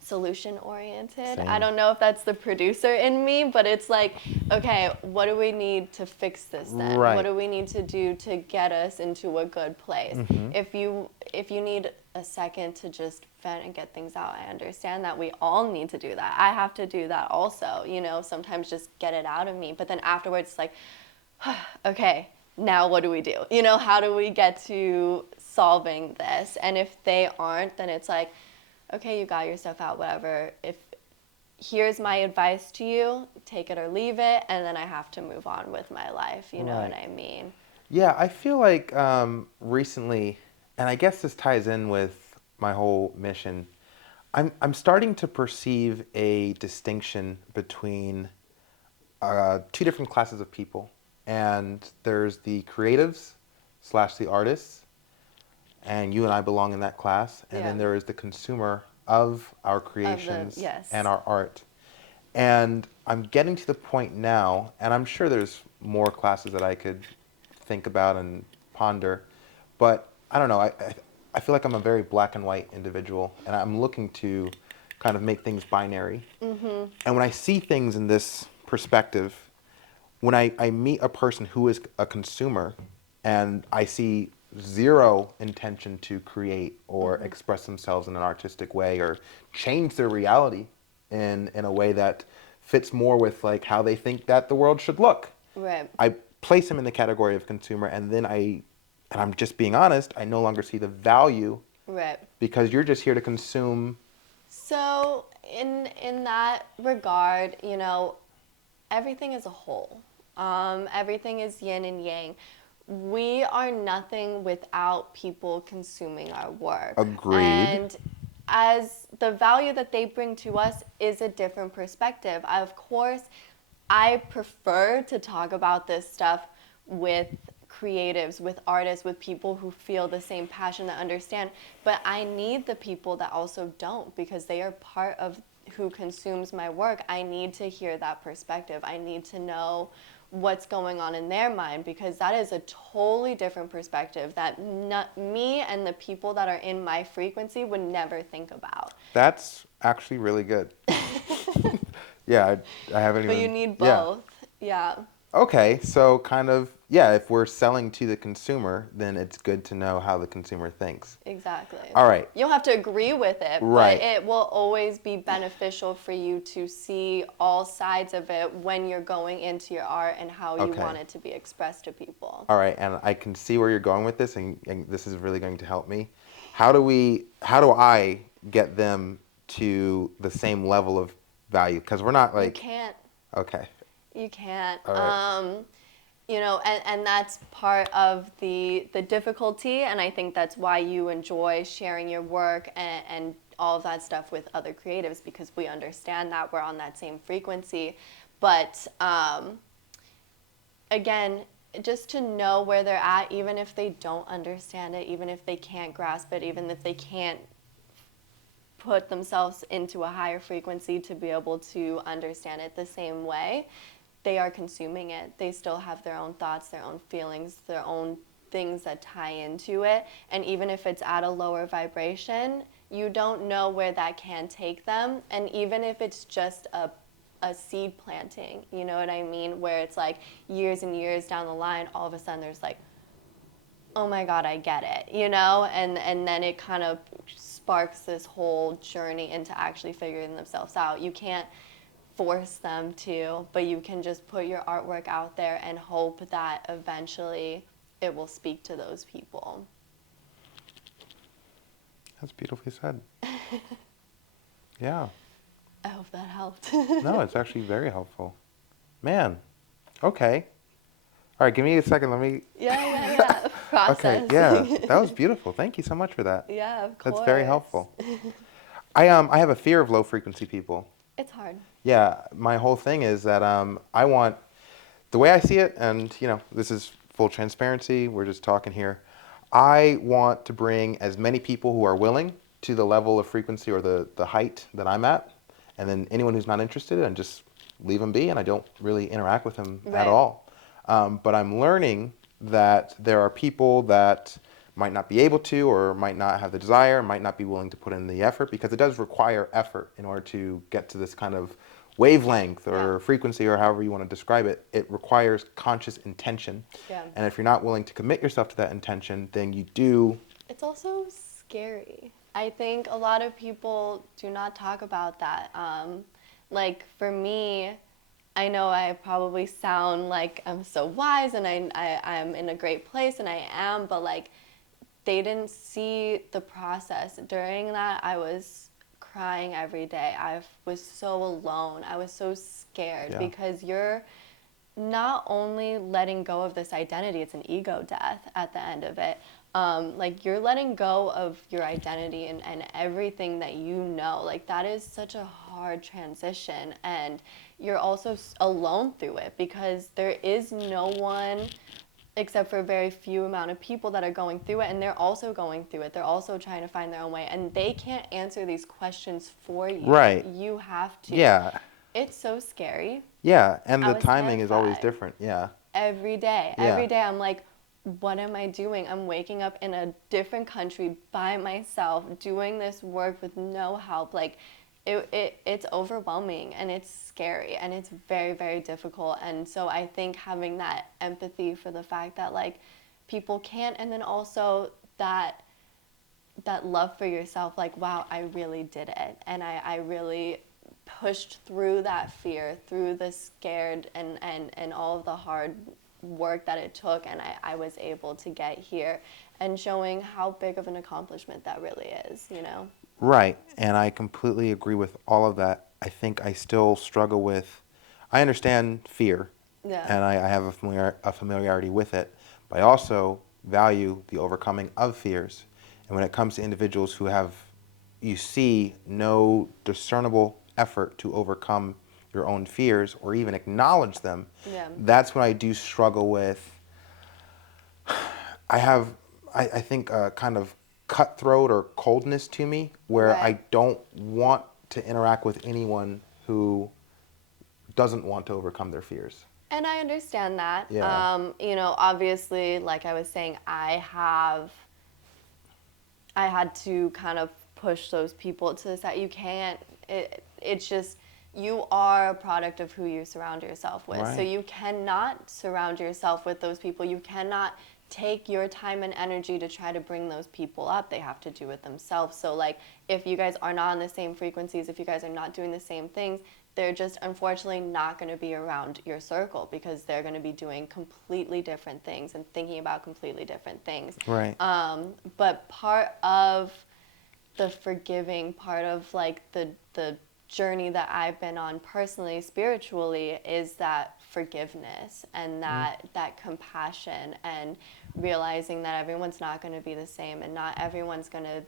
solution oriented. I Same. don't know if that's the producer in me, but it's okay, what do we need to fix this then? What Right. do we need to do to get us into a good place? If you need a second to just vent and get things out, I understand that. We all need to do that. I have to do that also, sometimes just get it out of me. But then afterwards it's okay, now what do we do? How do we get to solving this? And if they aren't, then it's okay, you got your stuff out, whatever. If here's my advice to you, take it or leave it, and then I have to move on with my life. You know what Right. I mean? Yeah, I feel like recently, and I guess this ties in with my whole mission. I'm starting to perceive a distinction between two different classes of people, and there's the creatives slash the artists, and you and I belong in that class, and Yeah. then there is the consumer of our Of the, creations and yes. our art. And I'm getting to the point now, and I'm sure there's more classes that I could think about and ponder, but I don't know. I feel like I'm a very black and white individual, and I'm looking to kind of make things binary. Mm-hmm. And when I see things in this perspective, when I meet a person who is a consumer and I see zero intention to create or Mm-hmm. express themselves in an artistic way or change their reality in a way that fits more with like how they think that the world should look, Right. I place them in the category of consumer, and then and I'm just being honest, I no longer see the value Right. because you're just here to consume. So in that regard, everything is a whole. Everything is yin and yang. We are nothing without people consuming our work. Agreed. And as the value that they bring to us is a different perspective. Of course, I prefer to talk about this stuff with creatives, with artists, with people who feel the same passion, that understand. But I need the people that also don't, because they are part of who consumes my work. I need to hear that perspective. I need to know what's going on in their mind, because that is a totally different perspective that me and the people that are in my frequency would never think about. That's actually really good. Yeah, I haven't But you even. need Yeah. both. Yeah, Okay, so kind of, yeah, if we're selling to the consumer, then it's good to know how the consumer thinks. exactly. All right, You don't have to agree with it, but right. it will always be beneficial for you to see all sides of it when you're going into your art and how you Okay. want it to be expressed to people. All right, and I can see where you're going with this, and this is really going to help me. How do I get them to the same level of value? Because we're not You like, can't. okay, You can't. all right, And that's part of the difficulty, and I think that's why you enjoy sharing your work and all of that stuff with other creatives, because we understand that we're on that same frequency. But again, just to know where they're at, even if they don't understand it, even if they can't grasp it, even if they can't put themselves into a higher frequency to be able to understand it the same way, they are consuming it. They still have their own thoughts, their own feelings, their own things that tie into it. And even if it's at a lower vibration, you don't know where that can take them. And even if it's just a seed planting, you know what I mean? Where it's like years and years down the line, all of a sudden there's like, oh my God, I get it, and then it kind of sparks this whole journey into actually figuring themselves out. You can't force them to, but you can just put your artwork out there and hope that eventually it will speak to those people. that's beautifully said. Yeah, I hope that helped. no, it's actually very helpful. Man, okay. All right, give me a second. Let me. Yeah. Okay, yeah, Processing. that was beautiful. Thank you so much for that. Yeah, of That's very course. helpful. I have a fear of low frequency people. It's hard. Yeah, my whole thing is that I want the way I see it, and this is full transparency. We're just talking here. I want to bring as many people who are willing to the level of frequency or the height that I'm at, and then anyone who's not interested, and just leave them be, and I don't really interact with them at Right. all. But I'm learning that there are people that might not be able to, or might not have the desire, might not be willing to put in the effort, because it does require effort in order to get to this kind of wavelength Yeah. or frequency, or however you want to describe it. It requires conscious intention. Yeah. And if you're not willing to commit yourself to that intention, then you do. It's also scary. I think a lot of people do not talk about that. Like for me, I know I probably sound like I'm so wise and I'm in a great place, and I am, but like they didn't see the process. During that, I was crying every day. I was so alone. I was so scared Yeah. because you're not only letting go of this identity, it's an ego death at the end of it. Like you're letting go of your identity and everything that you know. Like that is such a hard transition. And you're also alone through it because there is no one except for a very few amount of people that are going through it, and they're also going through it. They're also trying to find their own way, and they can't answer these questions for you. Right. You have to. Yeah. It's so scary. Yeah, and I the was timing is always terrified different. Yeah. every day. Yeah. Every day I'm like, what am I doing? I'm waking up in a different country by myself, doing this work with no help. Like, it's overwhelming and it's scary and it's very, very difficult. And so I think having that empathy for the fact that, like, people can't, and then also that love for yourself, like, wow, I really did it. And I really pushed through that fear, through the scared and all of the hard work that it took. And I was able to get here and showing how big of an accomplishment that really is, you know? Right, and I completely agree with all of that. I think I still struggle with, I understand fear, Yeah. and I have a familiarity with it, but I also value the overcoming of fears. And when it comes to individuals who have, you see, no discernible effort to overcome your own fears or even acknowledge them, Yeah. that's when I do struggle with. I have, I think, a kind of cutthroat or coldness to me where I Right. don't want to interact with anyone who doesn't want to overcome their fears. And I understand that. Yeah. You know, obviously, like I was saying, I had to kind of push those people to the side. You can't. It's just you are a product of who you surround yourself with. So Right. you cannot surround yourself with those people. You cannot take your time and energy to try to bring those people up. They have to do it themselves. So like if you guys are not on the same frequencies, if you guys are not doing the same things, they're just unfortunately not going to be around your circle because they're going to be doing completely different things and thinking about completely different things. Right. But part of the forgiving, part of like the journey that I've been on personally, spiritually, is that forgiveness and that compassion and realizing that everyone's not going to be the same and not everyone's going to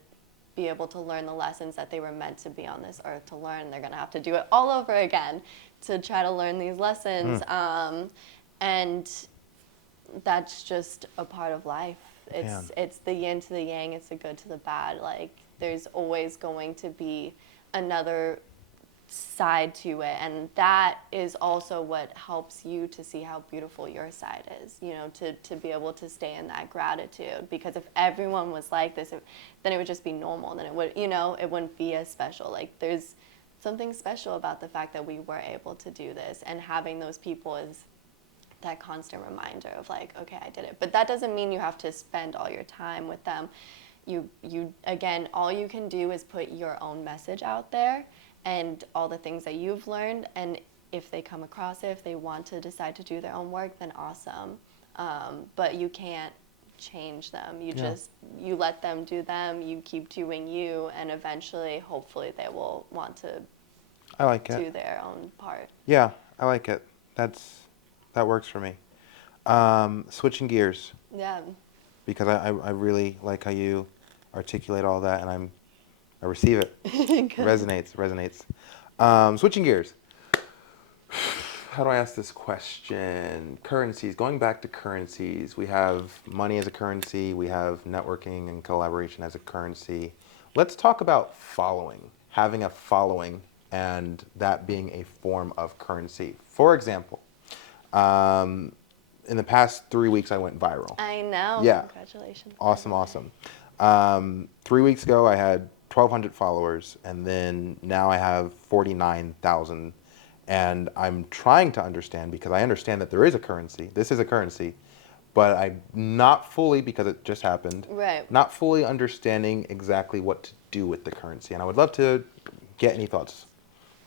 be able to learn the lessons that they were meant to be on this earth to learn. They're going to have to do it all over again to try to learn these lessons. And that's just a part of life. Yeah. It's the yin to the yang, it's the good to the bad. Like there's always going to be another side to it, and that is also what helps you to see how beautiful your side is, you know, to be able to stay in that gratitude. Because if everyone was like this, then it would just be normal, then it would, you know, it wouldn't be as special. Like there's something special about the fact that we were able to do this, and having those people is that constant reminder of like, okay, I did it. But that doesn't mean you have to spend all your time with them. You again, all you can do is put your own message out there and all the things that you've learned, and if they come across it, if they want to decide to do their own work, then awesome. But you can't change them. You let them do them, you keep doing you, and eventually, hopefully, they will want to I like it. do their own part. Yeah, I like it. That works for me. Switching gears, Yeah. because I really like how you articulate all that, and I receive it. Resonates. Switching gears. How do I ask this question? Currencies. Going back to currencies, we have money as a currency. We have networking and collaboration as a currency. Let's talk about following. Having a following and that being a form of currency. For example, in the past 3 weeks, I went viral. I know. Yeah. Congratulations. Awesome. 3 weeks ago, I had 1,200 followers, and then now I have 49,000. And I'm trying to understand, because I understand that there is a currency. This is a currency, but I'm not fully, because it just happened, Right. not fully understanding exactly what to do with the currency. And I would love to get any thoughts.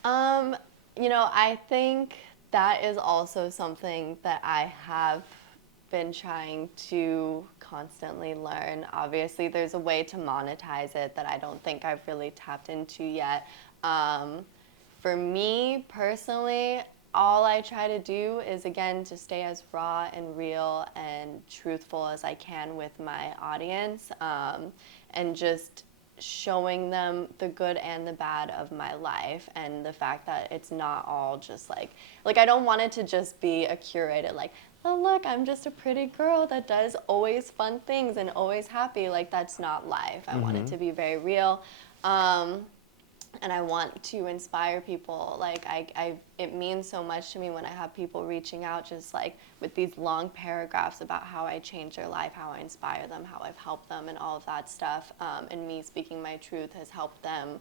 You know, I think that is also something that I have been trying to constantly learn. Obviously, there's a way to monetize it that I don't think I've really tapped into yet. For me personally, all I try to do is, again, to stay as raw and real and truthful as I can with my audience, and just showing them the good and the bad of my life, and the fact that it's not all just like I don't want it to just be a curated, like, oh look, I'm just a pretty girl that does always fun things and always happy. Like, that's not life. I want it to be very real. And I want to inspire people. Like, it means so much to me when I have people reaching out just like with these long paragraphs about how I changed their life, how I inspire them, how I've helped them, and all of that stuff. And me speaking my truth has helped them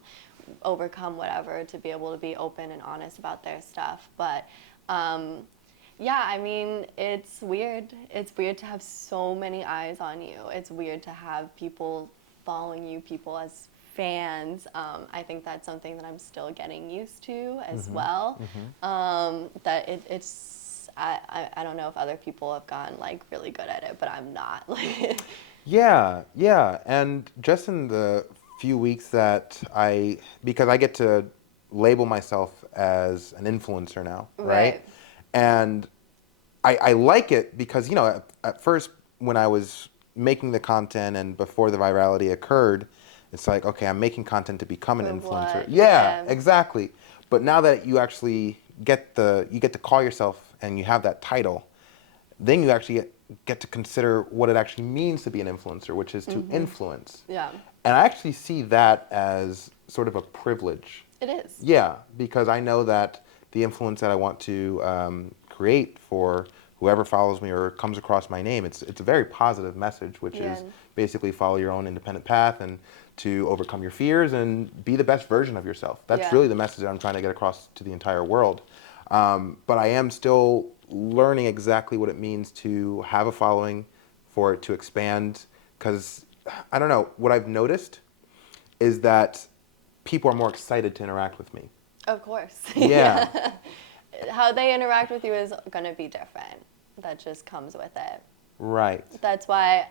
overcome whatever, to be able to be open and honest about their stuff. But yeah, I mean, it's weird. It's weird to have so many eyes on you. It's weird to have people following you, people as fans. I think that's something that I'm still getting used to as well. That it's I don't know if other people have gotten like really good at it, but I'm not. Like, Yeah, yeah. And just in the few weeks that because I get to label myself as an influencer now, right? right, And I like it because, at first when I was making the content and before the virality occurred, it's like, okay, I'm making content to become an for influencer. what? Yeah, Yeah, exactly. But now that you actually you get to call yourself and you have that title, then you actually get to consider what it actually means to be an influencer, which is to influence. yeah, And I actually see that as sort of a privilege. it is. Yeah, because I know that the influence that I want to create for whoever follows me or comes across my name, it's a very positive message, which Yeah, is basically follow your own independent path and to overcome your fears and be the best version of yourself. That's yeah, really the message that I'm trying to get across to the entire world. But I am still learning exactly what it means to have a following, for it to expand, because I don't know, what I've noticed is that people are more excited to interact with me. of course. Yeah, Yeah. How they interact with you is going to be different. That just comes with it. right. That's why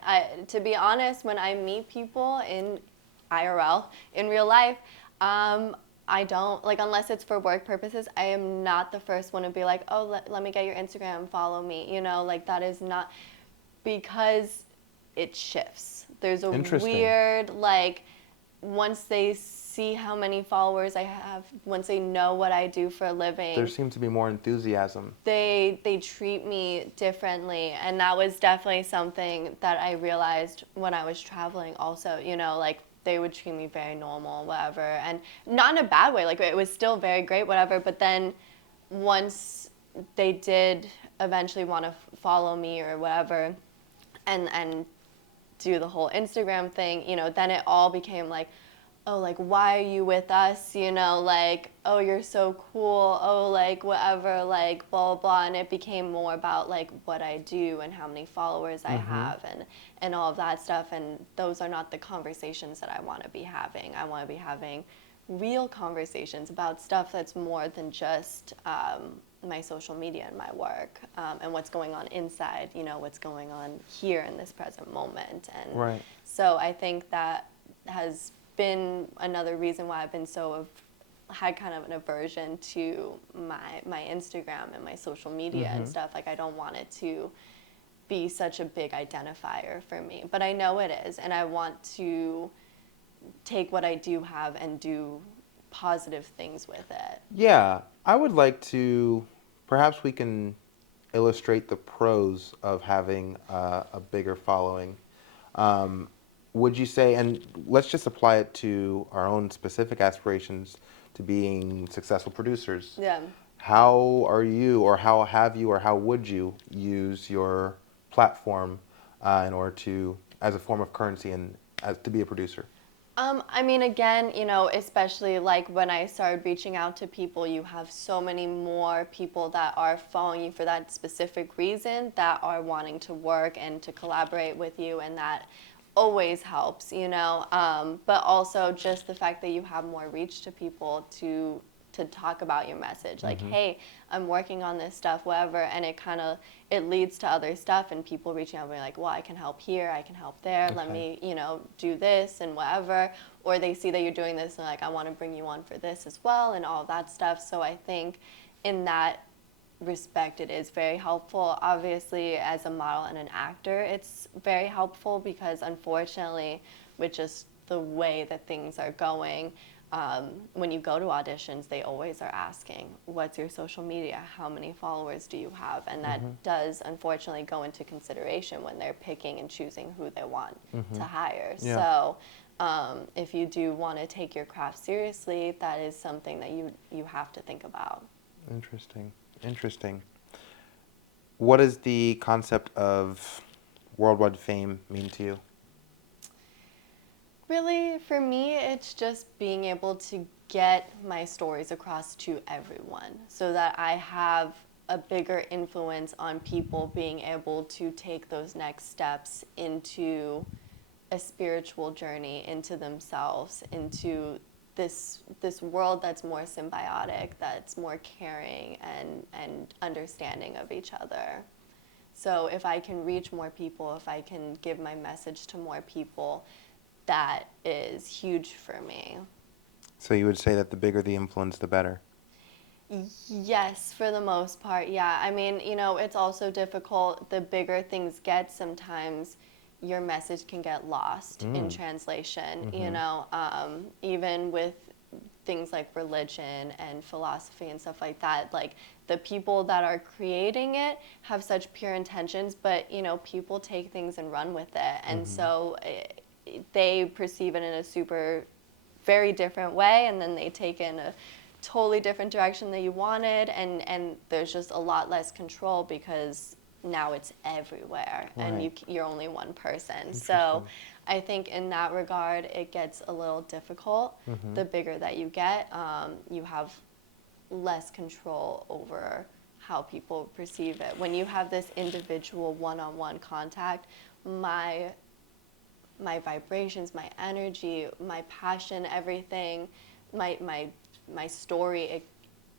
to be honest, when I meet people in IRL, in real life, I don't, like, unless it's for work purposes, I am not the first one to be like, oh, let me get your Instagram, follow me. Like, that is not, because it shifts. There's a Interesting. weird, like, once they see how many followers I have, once they know what I do for a There living, seems to be more enthusiasm. they treat me differently. And that was definitely something that I realized when I was traveling also. Like, they would treat me very normal, whatever, and not in a bad way. Like, it was still very great, whatever. But then once they did eventually want to follow me or whatever, and do the whole Instagram thing, then it all became like, oh, like, why are you with us? Like, oh, you're so cool. Oh, like, whatever, like, blah, blah, blah. And it became more about, like, what I do and how many followers I have, and all of that stuff. And those are not the conversations that I want to be having. I want to be having real conversations about stuff that's more than just my social media and my work, and what's going on inside, what's going on here in this present moment. And Right. so I think that has been another reason why I've been had kind of an aversion to my Instagram and my social media and stuff. Like, I don't want it to be such a big identifier for me, but I know it is, and I want to take what I do have and do positive things with it. Yeah, I would like to, perhaps we can illustrate the pros of having a bigger following. Um, would you say, and let's just apply it to our own specific aspirations to being successful producers. Yeah. How are you, or how have you, or how would you use your platform in order to, as a form of currency and to be a producer? I mean, again, especially like when I started reaching out to people, you have so many more people that are following you for that specific reason, that are wanting to work and to collaborate with you, and that always helps. But also just the fact that you have more reach to people to talk about your message, like, hey, I'm working on this stuff, whatever, and it leads to other stuff, and people reaching out and being like, well, I can help here, I can help there, let me do this and whatever. Or they see that you're doing this and like, I want to bring you on for this as well, and all of that stuff. So I think in that respect, it is very helpful. Obviously, as a model and an actor, it's very helpful because unfortunately, with just the way that things are going, when you go to auditions, they always are asking, what's your social media? How many followers do you have? And that does unfortunately go into consideration when they're picking and choosing who they want to hire. Yeah. So if you do want to take your craft seriously, that is something that you have to think about. Interesting. What does the concept of worldwide fame mean to you? Really, for me, it's just being able to get my stories across to everyone so that I have a bigger influence on people being able to take those next steps into a spiritual journey, into themselves, into this world that's more symbiotic, that's more caring and understanding of each other. So if I can reach more people, if I can give my message to more people, that is huge for me. So you would say that the bigger the influence, the better? Yes, for the most part, yeah. I mean, it's also difficult. The bigger things get, sometimes your message can get lost in translation, even with things like religion and philosophy and stuff like that. Like, the people that are creating it have such pure intentions, but, people take things and run with it. And so they perceive it in a very different way, and then they take in a totally different direction that you wanted, and there's just a lot less control because now it's everywhere, and you're only one person. So I think in that regard, it gets a little difficult. The bigger that you get, you have less control over how people perceive it. When you have this individual one-on-one contact, my vibrations, my energy, my passion, everything, my story,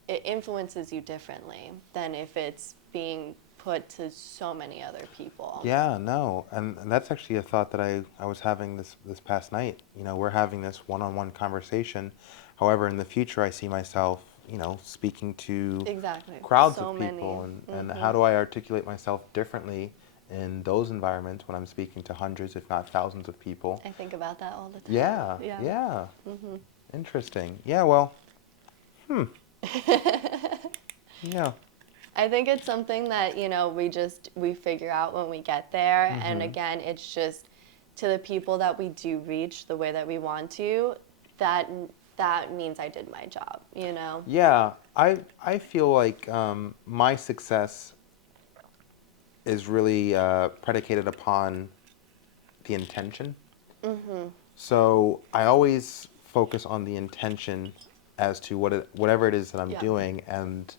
it influences you differently than if it's being put to so many other people. Yeah, no, and that's actually a thought that I was having this past night. We're having this one-on-one conversation. However, in the future, I see myself, speaking to Exactly. crowds So of many. people, and how do I articulate myself differently in those environments when I'm speaking to hundreds, if not thousands of people? I think about that all the time. Yeah. Interesting. Yeah, well, yeah. I think it's something that, we figure out when we get there. And again, it's just to the people that we do reach the way that we want to, that means I did my job, Yeah, I feel like my success is really predicated upon the intention. So I always focus on the intention as to whatever it is that I'm doing, and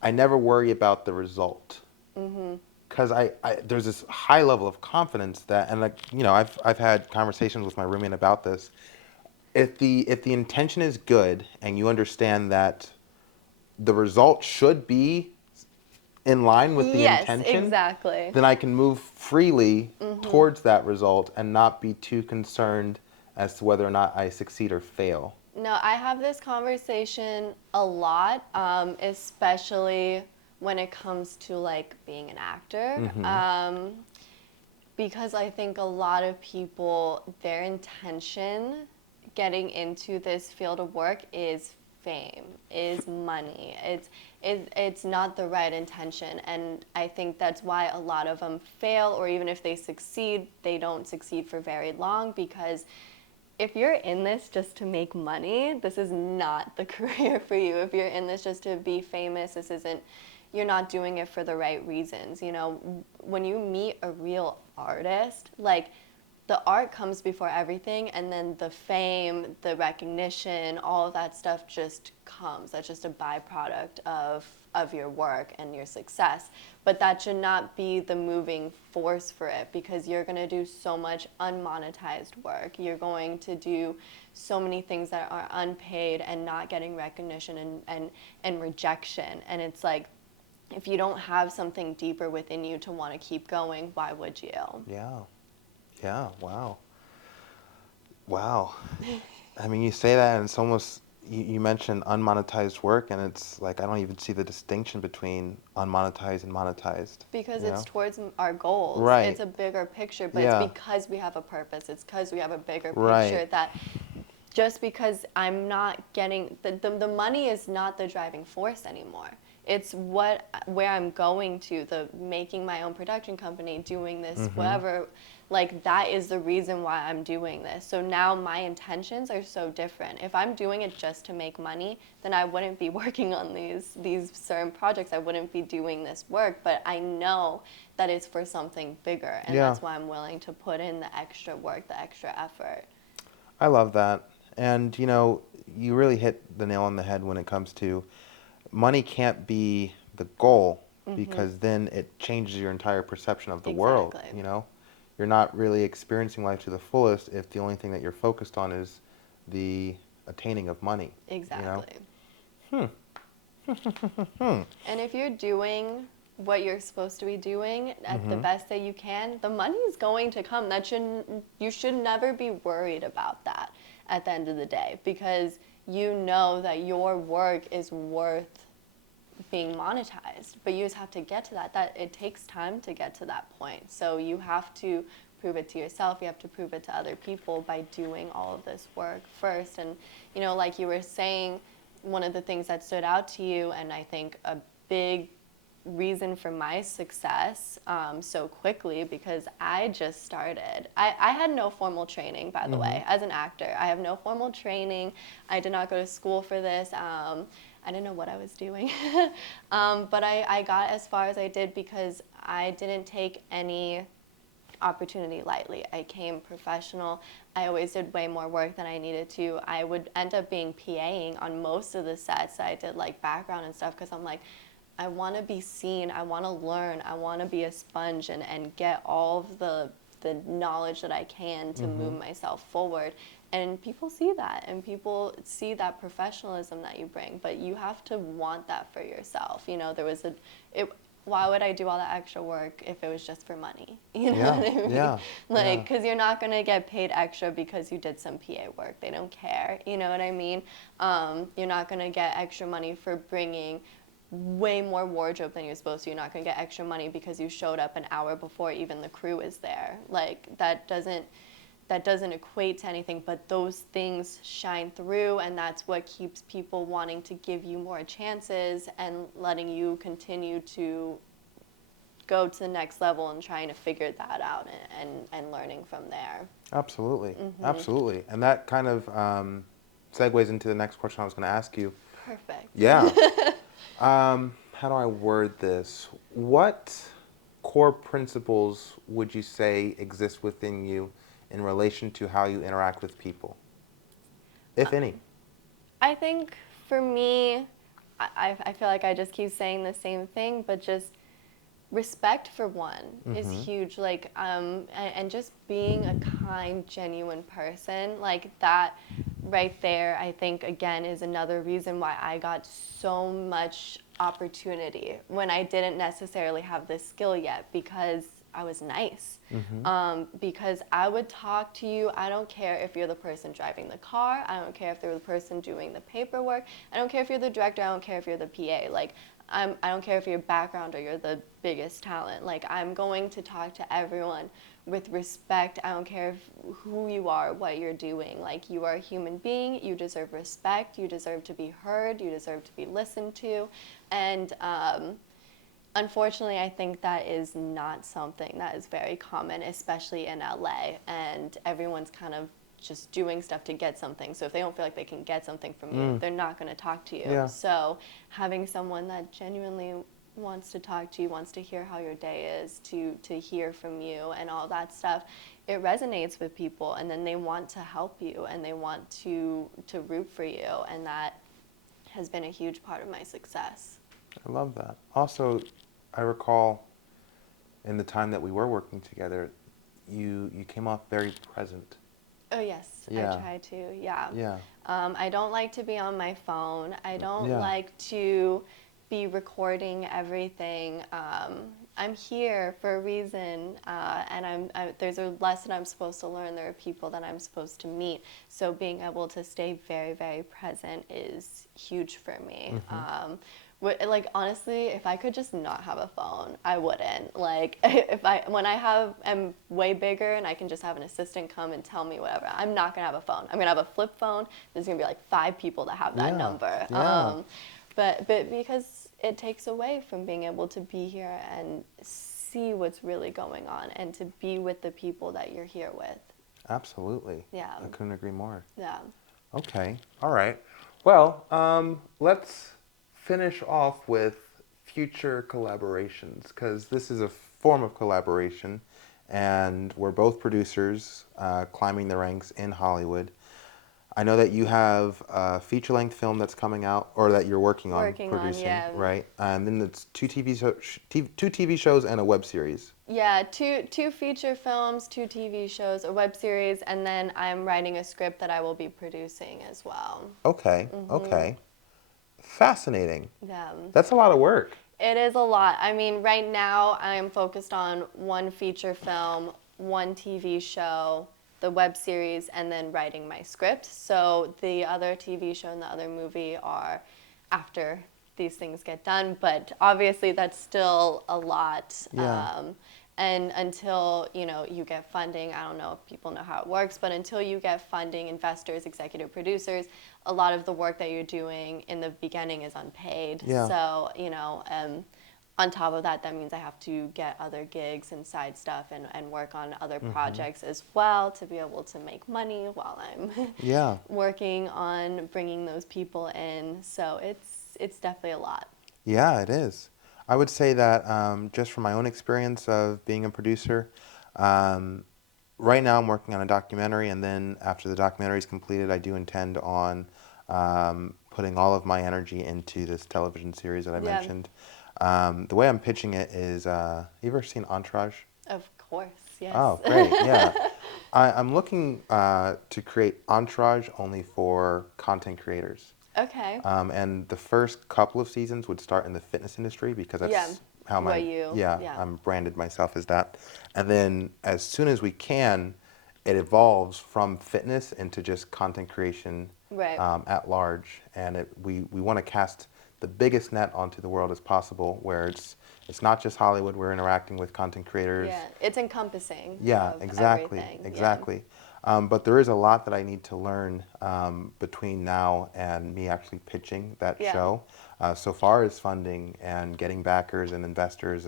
I never worry about the result. Because there's this high level of confidence that, and I've had conversations with my roommate about this. If the intention is good and you understand that the result should be in line with the Yes, intention, exactly. then I can move freely towards that result and not be too concerned as to whether or not I succeed or fail. No, I have this conversation a lot, especially when it comes to like being an actor. Because I think a lot of people, their intention getting into this field of work is fame, is money. It's not the right intention, and I think that's why a lot of them fail, or even if they succeed, they don't succeed for very long, because if you're in this just to make money, this is not the career for you. If you're in this just to be famous, you're not doing it for the right reasons. When you meet a real artist, like, the art comes before everything, and then the fame, the recognition, all of that stuff just comes. That's just a byproduct of your work and your success. But that should not be the moving force for it, because you're going to do so much unmonetized work. You're going to do so many things that are unpaid and not getting recognition and rejection. And it's like, if you don't have something deeper within you to want to keep going, why would you? Yeah, wow. I mean, you say that and it's almost, you mentioned unmonetized work, and it's like I don't even see the distinction between unmonetized and monetized. Because You it's know? towards our goals. It's Right. a bigger picture, but it's Yeah. because we have a purpose. It's because we have a bigger Right. picture that just because I'm not getting the money is not the driving force anymore. It's where I'm going to, the making my own production company, doing this, Mm-hmm. whatever, like that is the reason why I'm doing this. So now my intentions are so different. If I'm doing it just to make money, then I wouldn't be working on these certain projects. I wouldn't be doing this work, but I know that it's for something bigger, and Yeah. that's why I'm willing to put in the extra work, the extra effort. I love that. And you really hit the nail on the head when it comes to money can't be the goal Mhm. because then it changes your entire perception of the world, Exactly. you know? You're not really experiencing life to the fullest if the only thing that you're focused on is the attaining of money, you know? Exactly. Hmm. Hmm. And if you're doing what you're supposed to be doing at the Mm-hmm. best that you can, the money is going to come. You should never be worried about that at the end of the day, because you know that your work is worth being monetized. But you just have to get to that it takes time to get to that point. So you have to prove it to yourself. You have to prove it to other people by doing all of this work first. And like you were saying, one of the things that stood out to you, and I think a big reason for my success so quickly, because I just started. I had no formal training, by the Mm-hmm. way, as an actor. I have no formal training. I did not go to school for this. I didn't know what I was doing. But I got as far as I did because I didn't take any opportunity lightly. I came professional. I always did way more work than I needed to. I would end up being PAing on most of the sets. I did like background and stuff because I'm like, I want to be seen. I want to learn. I want to be a sponge and get all of the knowledge that I can to Mm-hmm. move myself forward. And people see that, and people see that professionalism that you bring, but you have to want that for yourself. Why would I do all that extra work if it was just for money? You know Yeah. what I mean? Yeah. Like, Yeah. because you're not going to get paid extra because you did some PA work. They don't care. You know what I mean? You're not going to get extra money for bringing way more wardrobe than you're supposed to. You're not going to get extra money because you showed up an hour before even the crew is there. Like, that doesn't equate to anything, but those things shine through, and that's what keeps people wanting to give you more chances and letting you continue to go to the next level and trying to figure that out, and learning from there. Absolutely. Hmm. Absolutely. And that kind of segues into the next question I was going to ask you. Perfect. Yeah. How do I word this? What core principles would you say exist within you in relation to how you interact with people, if any? I think for me, I feel like I just keep saying the same thing, but just respect for one is Mm-hmm. huge. Like, and just being a kind, genuine person, like that right there, I think, again, is another reason why I got so much opportunity when I didn't necessarily have this skill yet, because I was nice. Mm-hmm. Because I would talk to you. I don't care if you're the person driving the car. I don't care if they're the person doing the paperwork. I don't care if you're the director. I don't care if you're the PA. Like, I don't care if you're background or you're the biggest talent. Like, I'm going to talk to everyone with respect. I don't care who you are, what you're doing. Like, you are a human being. You deserve respect. You deserve to be heard. You deserve to be listened to. And unfortunately, I think that is not something that is very common, especially in LA. And everyone's kind of just doing stuff to get something. So if they don't feel like they can get something from you, Mm. they're not going to talk to you. Yeah. So having someone that genuinely wants to talk to you, wants to hear how your day is, to hear from you and all that stuff, it resonates with people, and then they want to help you and they want to root for you, and that has been a huge part of my success. I love that. Also, I recall in the time that we were working together, you came off very present. Oh, yes, I Yeah. try to, yeah. Yeah. I don't like to be on my phone. I don't Yeah. like to be recording everything. I'm here for a reason, and there's a lesson I'm supposed to learn. There are people that I'm supposed to meet. So being able to stay very, very present is huge for me. Like honestly, if I could just not have a phone, I wouldn't. Like when am way bigger and I can just have an assistant come and tell me whatever. I'm not gonna have a phone. I'm gonna have a flip phone. There's gonna be like 5 people that have that Yeah, number. yeah. But because it takes away from being able to be here and see what's really going on and to be with the people that you're here with. Absolutely. Yeah. I couldn't agree more. Yeah. Okay. All right. Well, let's finish off with future collaborations because this is a form of collaboration, and we're both producers climbing the ranks in Hollywood. I know that you have a feature-length film that's coming out, or that you're working on producing, Yeah. right? And then it's two TV shows and a web series. Yeah, two feature films, 2 TV shows, a web series, and then I'm writing a script that I will be producing as well. Okay. Okay. Fascinating. Yeah. That's a lot of work. It is a lot. I mean, right now I am focused on 1 feature film, 1 TV show, the web series, and then writing my script. So the other TV show and the other movie are after these things get done, but obviously that's still a lot. Yeah. And until you get funding, I don't know if people know how it works, but until you get funding, investors, executive producers, a lot of the work that you're doing in the beginning is unpaid. Yeah. So on top of that, that means I have to get other gigs and side stuff and work on other projects as well to be able to make money while I'm Yeah. working on bringing those people in. So it's definitely a lot. Yeah, it is. I would say that just from my own experience of being a producer, um, right now I'm working on a documentary, and then after the documentary is completed, I do intend on putting all of my energy into this television series that I Yeah. mentioned. The way I'm pitching it is, you ever seen Entourage? Of course, yes. Oh, great, yeah. I'm looking to create Entourage only for content creators. Okay. And the first couple of seasons would start in the fitness industry because that's Yeah. how Yeah. I'm branded myself as that. And then as soon as we can, it evolves from fitness into just content creation Right. at large. And we want to cast the biggest net onto the world as possible, where it's not just Hollywood. We're interacting with content creators. Yeah, it's encompassing. Yeah, Of exactly, everything. exactly. But there is a lot that I need to learn between now and me actually pitching that Yeah. show. So far as funding and getting backers and investors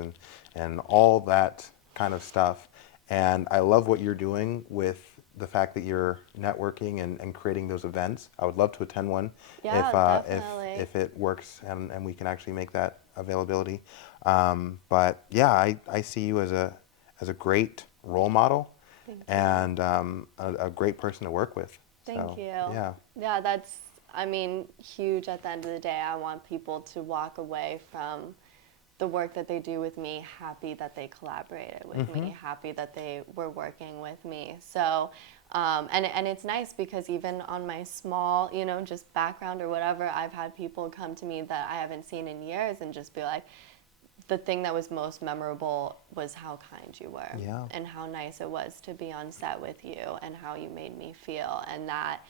and all that kind of stuff. And I love what you're doing with the fact that you're networking and creating those events. I would love to attend one Yeah, definitely. if it works and we can actually make that availability. But yeah, I see you as a great role model Thank you. and a great person to work with. Thank So, you. Yeah. Yeah, that's, I mean, huge at the end of the day. I want people to walk away from the work that they do with me happy that they collaborated with me, happy that they were working with me. So, and it's nice because even on my small, just background or whatever, I've had people come to me that I haven't seen in years and just be like, the thing that was most memorable was how kind you were. Yeah. And how nice it was to be on set with you and how you made me feel. And that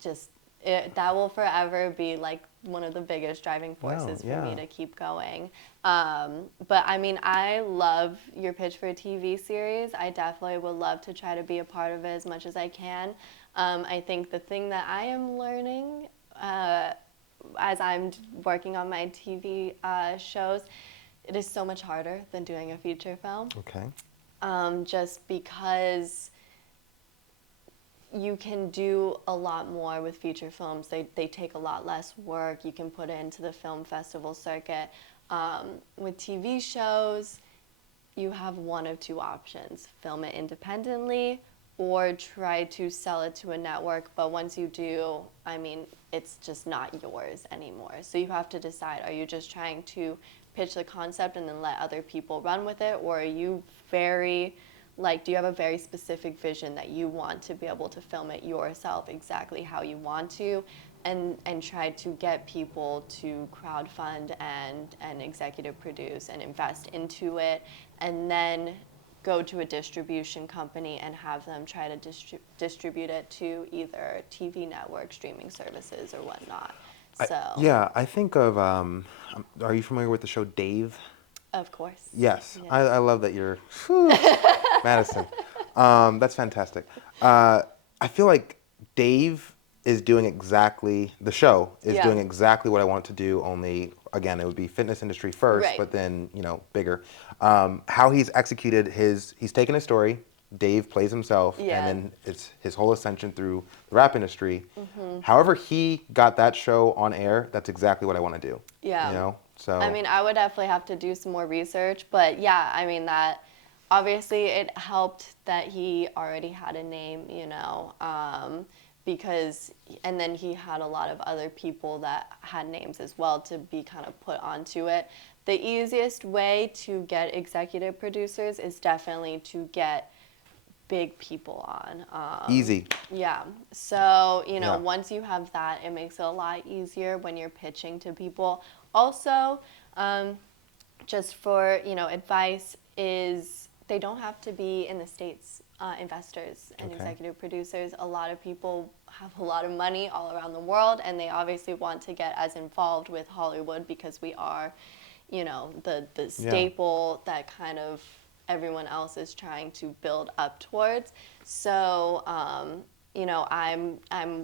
just, that will forever be like one of the biggest driving forces for me to keep going. But I mean, I love your pitch for a TV series. I definitely would love to try to be a part of it as much as I can. I think the thing that I am learning as I'm working on my TV shows, it is so much harder than doing a feature film. Okay. Just because you can do a lot more with feature films. They take a lot less work. You can put it into the film festival circuit. With TV shows, you have one of 2 options. Film it independently or try to sell it to a network. But once you do, I mean, it's just not yours anymore. So you have to decide, are you just trying to pitch the concept and then let other people run with it? Or are you do you have a very specific vision that you want to be able to film it yourself exactly how you want to? and try to get people to crowdfund and executive produce and invest into it, and then go to a distribution company and have them try to distribute it to either TV network, streaming services, or whatnot. So, Yeah, I think of, are you familiar with the show Dave? of course. Yes, Yeah. I love that you're, whew, Madison. That's fantastic. I feel like Dave is doing exactly, the show is Yeah. doing exactly what I want to do, only, again, it would be fitness industry first, Right. but then, bigger. How he's executed he's taken a story, Dave plays himself, Yeah. and then it's his whole ascension through the rap industry. However he got that show on air, that's exactly what I want to do. Yeah. So. I mean, I would definitely have to do some more research, but yeah, I mean, that obviously it helped that he already had a name, because, and then he had a lot of other people that had names as well to be kind of put onto it. The easiest way to get executive producers is definitely to get big people on. Easy. Yeah. So, Yeah. once you have that, it makes it a lot easier when you're pitching to people. Also, just for, advice is they don't have to be in the States, investors and Okay. executive producers. A lot of people have a lot of money all around the world, and they obviously want to get as involved with Hollywood because we are, the staple that kind of everyone else is trying to build up towards. So, I'm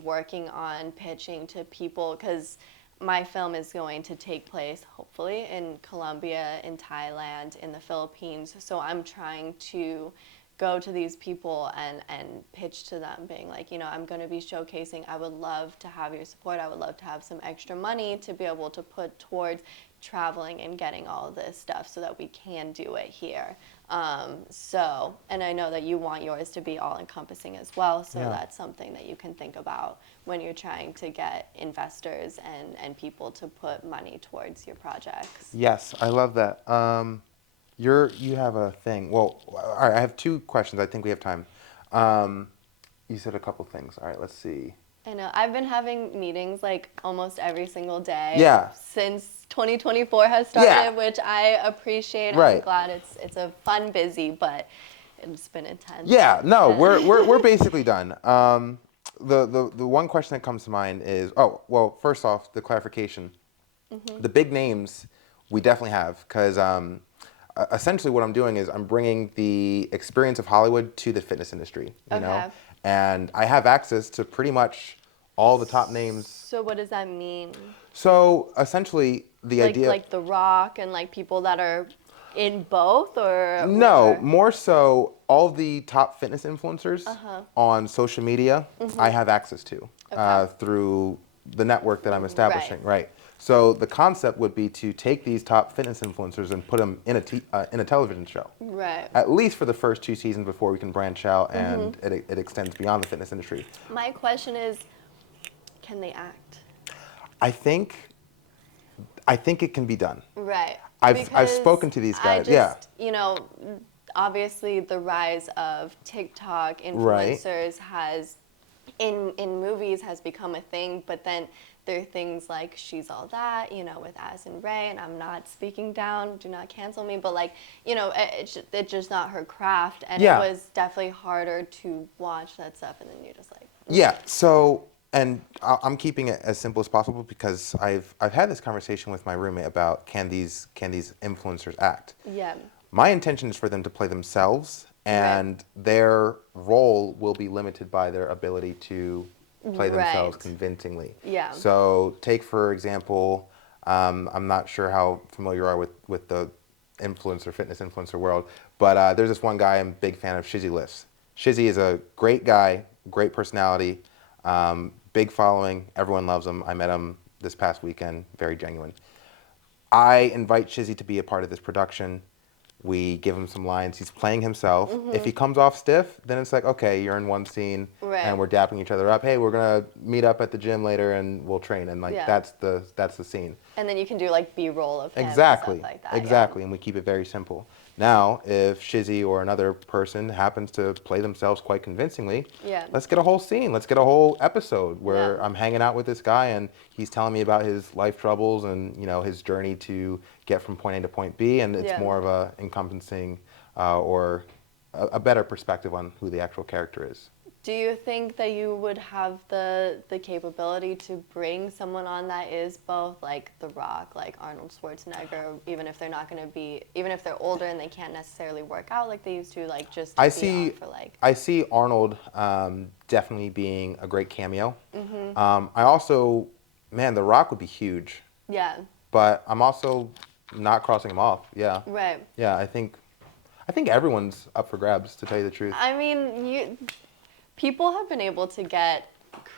working on pitching to people because my film is going to take place, hopefully, in Colombia, in Thailand, in the Philippines. So I'm trying to go to these people and pitch to them, being like, I'm going to be showcasing. I would love to have your support. I would love to have some extra money to be able to put towards traveling and getting all of this stuff so that we can do it here. And I know that you want yours to be all encompassing as well, so Yeah. that's something that you can think about when you're trying to get investors and people to put money towards your projects. Yes, I love that. You have a thing. Well, all right, I have two questions. I think we have time. You said a couple things. All right, let's see. I know. I've been having meetings like almost every single day Yeah. since 2024 has started, Yeah. which I appreciate. Right. I'm glad it's a fun busy, but it's been intense. Yeah, no, we're basically done. The one question that comes to mind is, oh, well, first off, the clarification. The big names we definitely have, because essentially what I'm doing is I'm bringing the experience of Hollywood to the fitness industry, Okay. and I have access to pretty much all the top names. So what does that mean? So essentially, the idea. Like The Rock and like people that are in both, or No, or- more so all the top fitness influencers on social media I have access to Okay. through the network that I'm establishing, right? So the concept would be to take these top fitness influencers and put them in a television show. Right. At least for the first 2 seasons before we can branch out and it extends beyond the fitness industry. My question is, can they act? I think it can be done. Right. I've Because spoken to these guys, I just, obviously the rise of TikTok influencers has, in movies, has become a thing, but then there are things like She's All That, with Addison Rae, and I'm not speaking down, do not cancel me, but it's just not her craft, and Yeah. it was definitely harder to watch that stuff, and then you're just like, Yeah. So, and I'm keeping it as simple as possible because I've had this conversation with my roommate about can these influencers act? yeah, My intention is for them to play themselves, and their role will be limited by their ability to play themselves Right. convincingly. Yeah. So, take for example, I'm not sure how familiar you are with the fitness influencer world, but there's this one guy I'm a big fan of, Shizzy Lifts. Shizzy is a great guy, great personality, big following. Everyone loves him. I met him this past weekend. Very genuine. I invite Shizzy to be a part of this production. We give him some lines. He's playing himself. If he comes off stiff, then it's like, okay, you're in one scene, Right. and we're dapping each other up. Hey, we're gonna meet up at the gym later, and we'll train. And Yeah. that's the scene. and then you can do like B-roll of him Exactly. and stuff like that. Exactly. And we keep it very simple. Now, if Shizzy or another person happens to play themselves quite convincingly, Yeah. let's get a whole scene. Let's get a whole episode Yeah. where I'm hanging out with this guy and he's telling me about his life troubles and his journey to get from point A to point B, and it's Yeah. more of a encompassing or a better perspective on who the actual character is. Do you think that you would have the capability to bring someone on that is both like The Rock, like Arnold Schwarzenegger, even if they're not going to be, even if they're older and they can't necessarily work out like they used to, like just I to be on see, for like. I see Arnold definitely being a great cameo. Mhm. I also, man, The Rock would be huge, Yeah. but I'm also not crossing him off. Yeah, Right. yeah. I think everyone's up for grabs, to tell you the truth. I mean, people have been able to get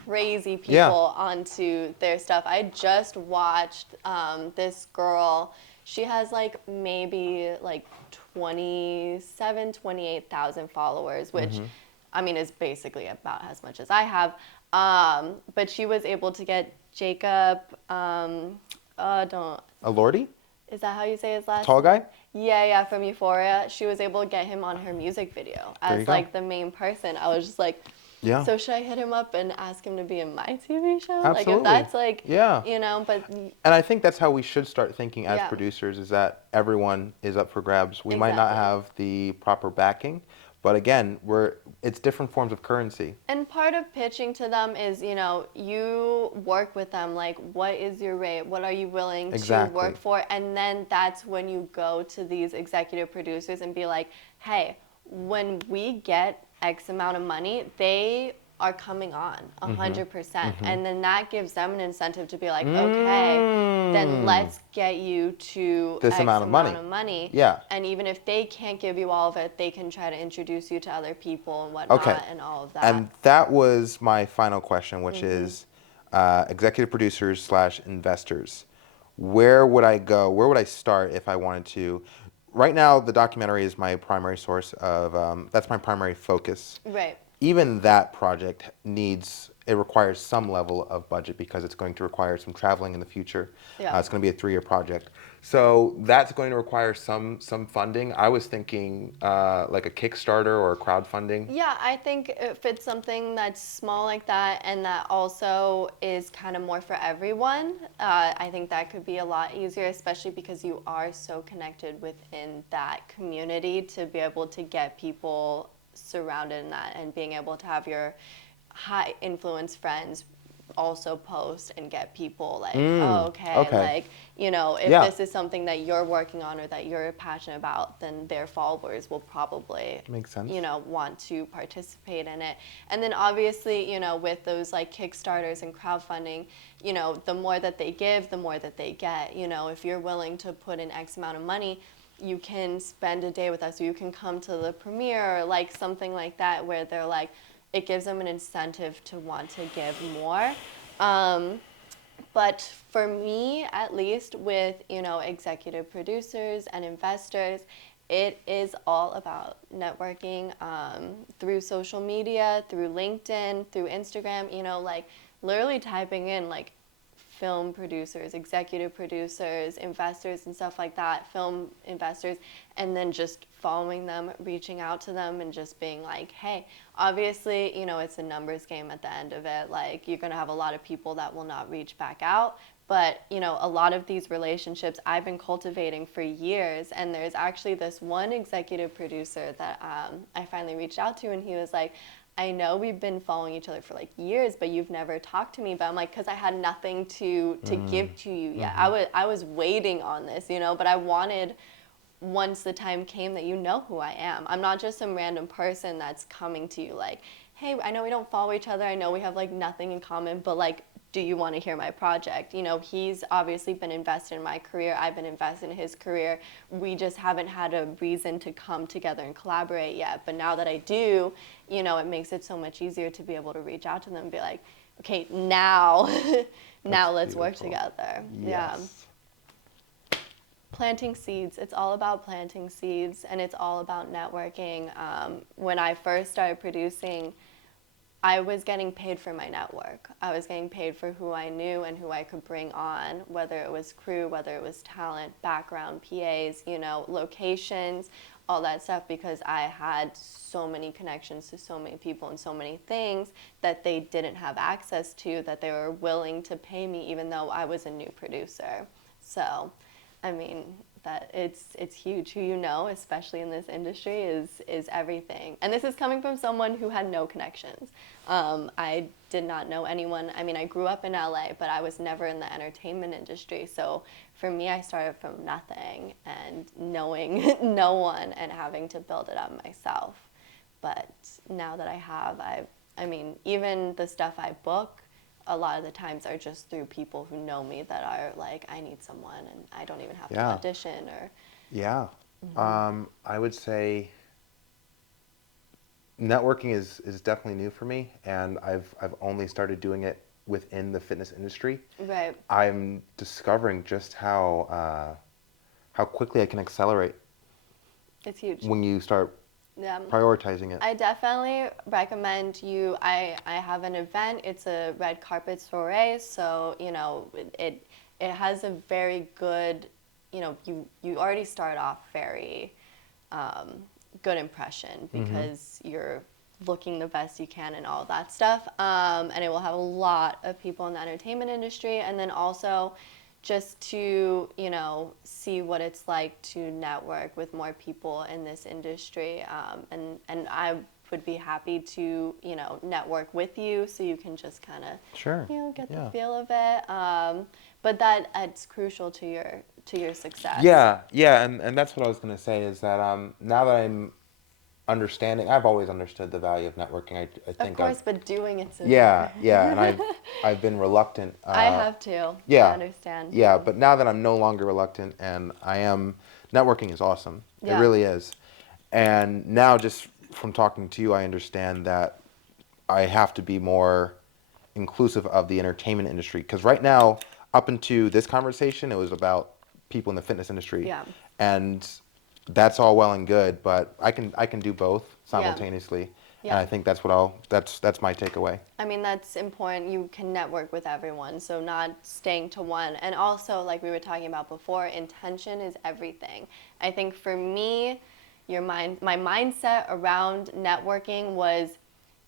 crazy Yeah. people onto their stuff. I just watched this girl. She has like maybe like 28,000 followers, which I mean is basically about as much as I have. But she was able to get Jacob. Don't A Lordy, is that how you say his last tall name? guy. Yeah, yeah, from Euphoria. She was able to get him on her music video There you as go. like the main person. I was just like, Yeah. so should I hit him up and ask him to be in my TV show? Like if Absolutely. that's like, Yeah. but And I think that's how we should start thinking as Yeah. producers, is that everyone is up for grabs. We might not Exactly. have the proper backing, but again, it's different forms of currency. And part of pitching to them is, you work with them, like, what is your rate? What are you willing Exactly. to work for? And then that's when you go to these executive producers and be like, hey, when we get X amount of money, they are coming on 100%. And then that gives them an incentive to be like, okay, then let's get you to This X amount of money. Yeah. And even if they can't give you all of it, they can try to introduce you to other people and whatnot Okay. and all of that. And that was my final question, which is executive producers slash investors. Where would I go? Where would I start if I wanted to? Right now, the documentary is my primary source of, that's my primary focus. Right. Even that project it requires some level of budget because it's going to require some traveling in the future. Yeah. It's going to be a 3-year project. So that's going to require some funding. I was thinking like a Kickstarter or crowdfunding. Yeah, I think if it's something that's small like that and that also is kind of more for everyone, I think that could be a lot easier, especially because you are so connected within that community to be able to get people surrounded in that and being able to have your high influence friends also post and get people like, oh, okay, okay. like, if Yeah. this is something that you're working on or that you're passionate about, then their followers will probably, Makes sense. want to participate in it. And then obviously, with those like Kickstarters and crowdfunding, the more that they give, the more that they get. If you're willing to put in X amount of money, you can spend a day with us, or you can come to the premiere, or like something like that, where they're like, it gives them an incentive to want to give more. But for me, at least with, executive producers and investors, it is all about networking through social media, through LinkedIn, through Instagram, like literally typing in like film producers, executive producers, investors and stuff like that, film investors, and then just following them, reaching out to them and just being like, hey, obviously, it's a numbers game at the end of it. Like you're going to have a lot of people that will not reach back out. But, a lot of these relationships I've been cultivating for years. And there's actually this one executive producer that I finally reached out to, and he was like, I know we've been following each other for like years, but you've never talked to me. But I'm like, because I had nothing to give to you yet. I was waiting on this, but I wanted, once the time came, that you know who I am. I'm not just some random person that's coming to you like, hey, I know we don't follow each other. I know we have like nothing in common, but like, do you want to hear my project? He's obviously been invested in my career. I've been invested in his career. We just haven't had a reason to come together and collaborate yet. But now that I do, it makes it so much easier to be able to reach out to them and be like, okay, now, let's work together. Yes. Yeah. Planting seeds. It's all about planting seeds, and it's all about networking. When I first started producing, I was getting paid for my network. I was getting paid for who I knew and who I could bring on, whether it was crew, whether it was talent, background, PAs, locations, all that stuff, because I had so many connections to so many people and so many things that they didn't have access to, that they were willing to pay me even though I was a new producer. So, I mean, that it's huge. Who you know, especially in this industry, is everything. And this is coming from someone who had no connections. I did not know anyone. I mean, I grew up in LA, but I was never in the entertainment industry. So for me, I started from nothing and knowing no one and having to build it up myself. But now that I mean, even the stuff I book, a lot of the times are just through people who know me that are like, I need someone, and I don't even have to Yeah. audition or. Yeah. I would say networking is definitely new for me, and I've only started doing it within the fitness industry. Right. I'm discovering just how quickly I can accelerate It's huge. when you start Yeah. prioritizing it. I definitely recommend you. I have an event. It's a red carpet soiree, so it has a very good, you already start off very good impression because you're looking the best you can and all that stuff. And it will have a lot of people in the entertainment industry, and then also just to see what it's like to network with more people in this industry, and I would be happy to network with you so you can just kind of Sure. get Yeah. the feel of it, but it's crucial to your success. Yeah, and that's what I was going to say is that now that I'm understanding, I've always understood the value of networking. I Of think course, but doing it's yeah, and I've been reluctant. I have to. I Yeah, understand. yeah, but now that I'm no longer reluctant and I am, networking is awesome. It Yeah. really is. And now just from talking to you, I understand that I have to be more inclusive of the entertainment industry. Because right now, up into this conversation, it was about people in the fitness industry. Yeah. And that's all well and good, but I can do both simultaneously. And Yeah. I think that's that's my takeaway. I mean, that's important. You can network with everyone, so not staying to one. And also, like we were talking about before, intention is everything. I think for me, my mindset around networking was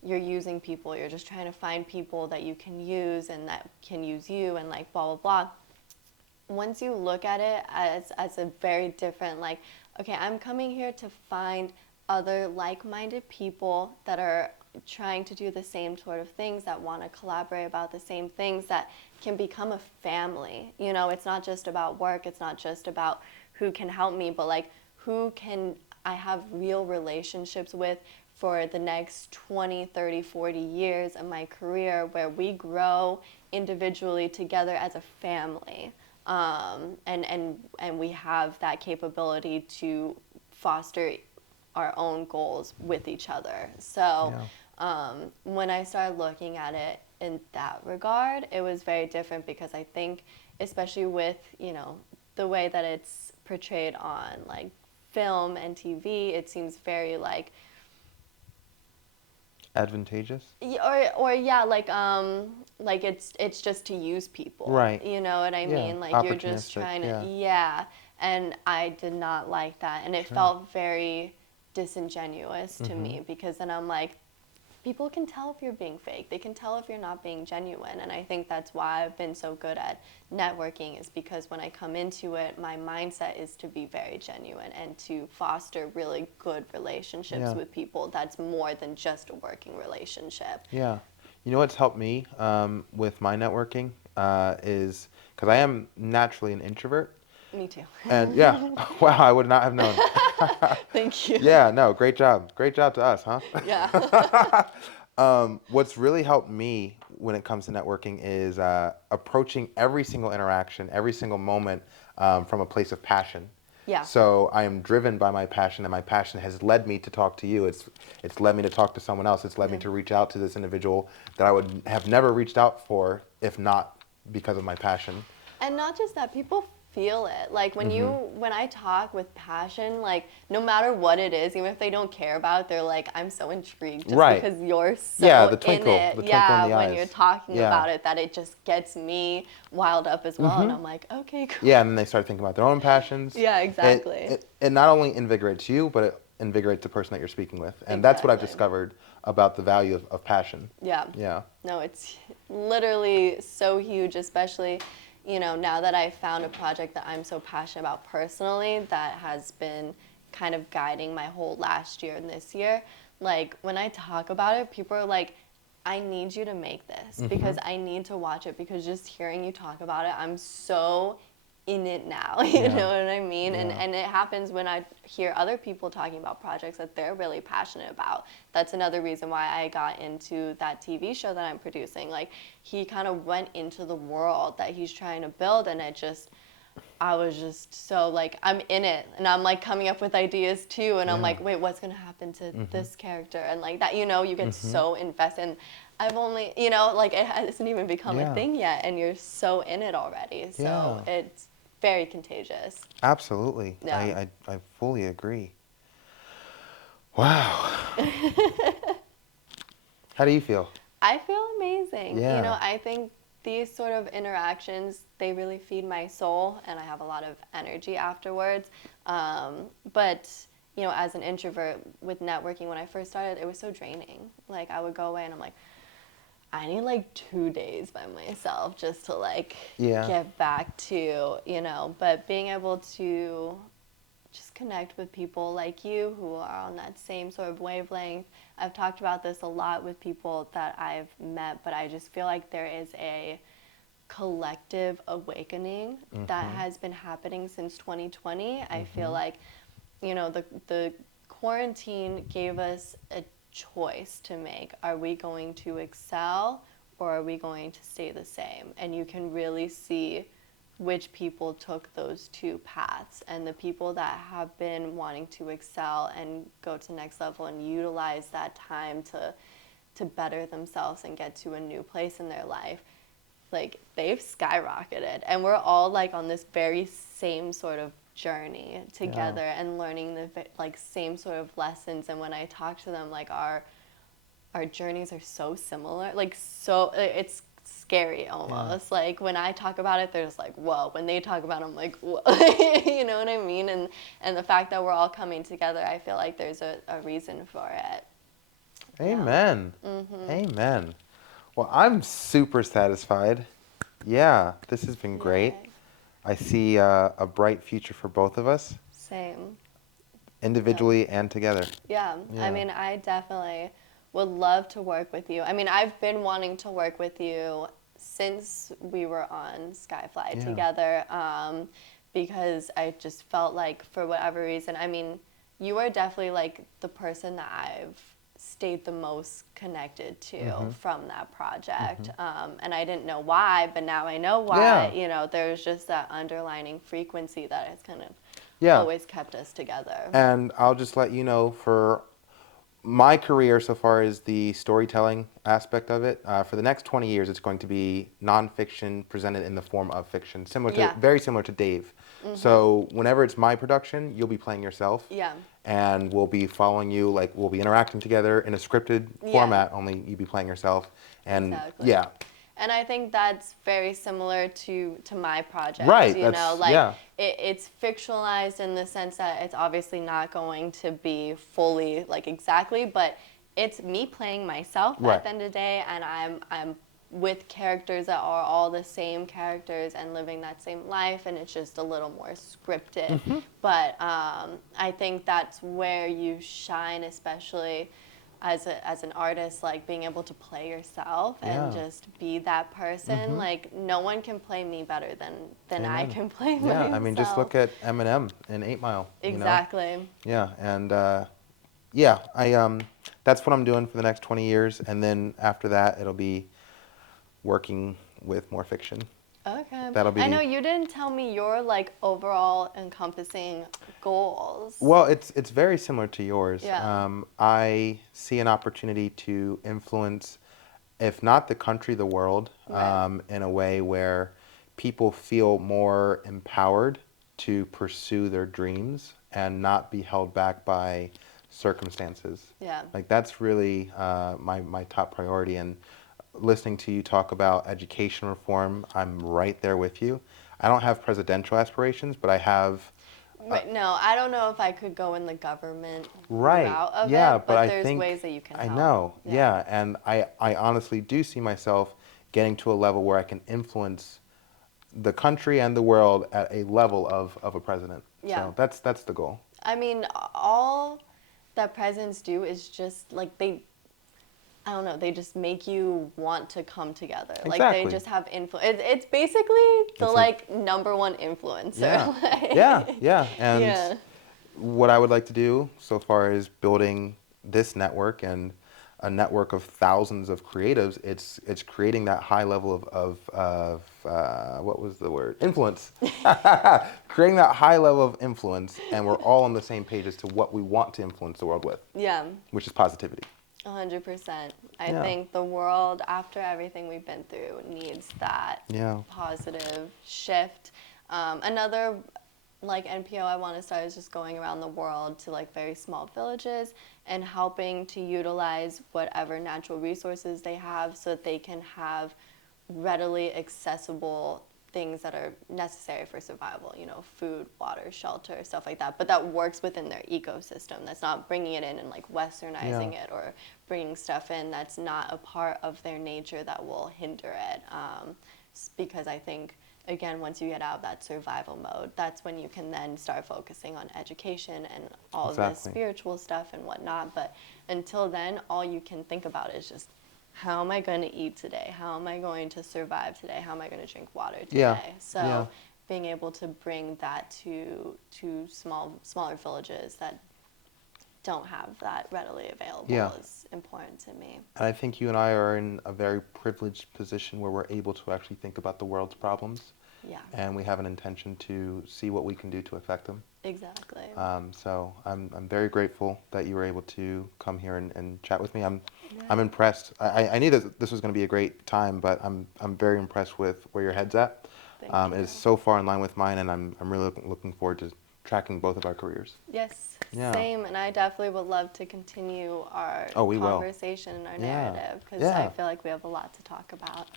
you're using people. You're just trying to find people that you can use and that can use you and like blah, blah, blah. Once you look at it as a very different, like, okay, I'm coming here to find other like-minded people that are trying to do the same sort of things, that want to collaborate about the same things, that can become a family. It's not just about work, it's not just about who can help me, but like who can I have real relationships with for the next 20, 30, 40 years of my career, where we grow individually together as a family. And we have that capability to foster our own goals with each other. So when I started looking at it in that regard, it was very different, because I think, especially with the way that it's portrayed on like film and TV, it seems very like Advantageous? or yeah, like it's just to use people. Right. You know what I Yeah. mean? Like you're just Opportunistic, trying to yeah. and I did not like that, and it felt very disingenuous to me, because then I'm like, people can tell if you're being fake. They can tell if you're not being genuine. And I think that's why I've been so good at networking, is because when I come into it, my mindset is to be very genuine and to foster really good relationships with people. That's more than just a working relationship. Yeah. You know what's helped me with my networking is because I am naturally an introvert. Me too. And yeah, wow, I would not have known. Thank you. Yeah, no, great job. Great job to us, huh? Yeah. What's really helped me when it comes to networking is approaching every single interaction, every single moment from a place of passion. Yeah. So I am driven by my passion, and my passion has led me to talk to you. It's led me to talk to someone else. It's led me to reach out to this individual that I would have never reached out for if not because of my passion. And not just that, people feel it. Like when I talk with passion, like no matter what it is, even if they don't care about it, they're like, I'm so intrigued just Right. because you're so Yeah, the in twinkle, it. the twinkle Yeah, in the when eyes. you're talking Yeah. about it, that it just gets me wild up as well. And I'm like, okay, cool. Yeah, and then they start thinking about their own passions. Yeah, exactly. It not only invigorates you, but it invigorates the person that you're speaking with. And that's what I've Exactly. discovered about the value of passion. Yeah. Yeah. No, it's literally so huge, especially, now that I found a project that I'm so passionate about personally that has been kind of guiding my whole last year and this year. Like, when I talk about it, people are like, I need you to make this because I need to watch it because just hearing you talk about it, I'm so in it now. You Yeah. know what I mean? Yeah. And it happens when I hear other people talking about projects that they're really passionate about. That's another reason why I got into that TV show that I'm producing. Like, he kind of went into the world that he's trying to build, and I was just so like, I'm in it, and I'm like coming up with ideas too, and I'm like, wait, what's gonna happen to this character? And like that, you get so invested. And I've only, like it hasn't even become a thing yet, and you're so in it already. So Yeah. it's very contagious. Absolutely. Yeah. I fully agree. Wow. How do you feel? I feel amazing. Yeah. I think these sort of interactions, they really feed my soul, and I have a lot of energy afterwards. But, as an introvert with networking, when I first started, it was so draining. Like, I would go away and I'm like, I need like 2 days by myself just to like get back to, but being able to just connect with people like you who are on that same sort of wavelength. I've talked about this a lot with people that I've met, but I just feel like there is a collective awakening that has been happening since 2020. I feel like, the quarantine gave us a choice to make. Are we going to excel or are we going to stay the same? And you can really see which people took those two paths, and the people that have been wanting to excel and go to the next level and utilize that time to better themselves and get to a new place in their life, like they've skyrocketed, and we're all like on this very same sort of journey together and learning the like same sort of lessons. And when I talk to them, like our journeys are so similar, like so it's scary almost. Like when I talk about it, they're just like, whoa. When they talk about it, I'm like, whoa. You know what I mean? And the fact that we're all coming together, I feel like there's a reason for it. Amen. Amen. Well, I'm super satisfied. Yeah, this has been great. Yay. I see a bright future for both of us, Same. individually and together. Yeah. I mean, I definitely would love to work with you. I mean, I've been wanting to work with you since we were on Skyfly together, because I just felt like, for whatever reason, I mean, you are definitely like the person that I've stayed the most connected to from that project. And I didn't know why, but now I know why. There's just that underlining frequency that has kind of always kept us together. And I'll just let you know, for my career so far as the storytelling aspect of it, for the next 20 years, it's going to be nonfiction presented in the form of fiction, very similar to Dave. So whenever it's my production, you'll be playing yourself. Yeah. And we'll be following you, like we'll be interacting together in a scripted format, only you be playing yourself. And exactly. yeah. And I think that's very similar to my project. Right. It's fictionalized in the sense that it's obviously not going to be fully like exactly, but it's me playing myself at the end of the day, and I'm with characters that are all the same characters and living that same life, and it's just a little more scripted. But I think that's where you shine, especially as an artist, like being able to play yourself and just be that person. Like no one can play me better than I can play myself. Yeah, I mean, just look at Eminem in 8 Mile. Exactly. Yeah, and that's what I'm doing for the next 20 years, and then after that, it'll be working with more fiction. Okay. That'll be. I know you didn't tell me your like overall encompassing goals. Well, it's very similar to yours. Yeah. I see an opportunity to influence, if not the country, the world, in a way where people feel more empowered to pursue their dreams and not be held back by circumstances. Yeah. Like that's really my top priority. And listening to you talk about education reform, I'm right there with you. I don't have presidential aspirations, but I have. Right, no, I don't know if I could go in the government Right. route of Yeah, it, but but I there's think ways that you can I help. know. Yeah, and I honestly do see myself getting to a level where I can influence the country and the world at a level of a president. Yeah. So that's the goal. I mean, all that presidents do is just like I don't know, they just make you want to come together. Like they Exactly. just have influence. It's basically the It's like number one influencer. Yeah. Like, Yeah. And yeah. what I would like to do so far is building this network and a network of thousands of creatives. It's creating that high level of what was the word? Influence. Creating that high level of influence, and we're all on the same page as to what we want to influence the world with, Yeah. which is positivity. 100%. I Yeah. think the world, after everything we've been through, needs that Yeah. positive shift. Another like NPO I want to start is just going around the world to like very small villages and helping to utilize whatever natural resources they have so that they can have readily accessible things that are necessary for survival, you know, food, water, shelter, stuff like that, but that works within their ecosystem. That's not bringing it in and like westernizing it or bringing stuff in that's not a part of their nature that will hinder it. Because I think, again, once you get out of that survival mode, that's when you can then start focusing on education and all of the spiritual stuff and whatnot. But until then, all you can think about is just, how am I going to eat today? How am I going to survive today? How am I going to drink water today? Yeah. So Yeah. being able to bring that to smaller villages that don't have that readily available is important to me. And I think you and I are in a very privileged position where we're able to actually think about the world's problems. Yeah. And we have an intention to see what we can do to affect them. Exactly. So I'm very grateful that you were able to come here and chat with me. I'm impressed. I knew that this was going to be a great time, but I'm very impressed with where your head's at. Thank you. It's so far in line with mine, and I'm really looking forward to tracking both of our careers. Yes, Yeah. same. And I definitely would love to continue our Oh, we will. conversation and our narrative because Yeah. I feel like we have a lot to talk about.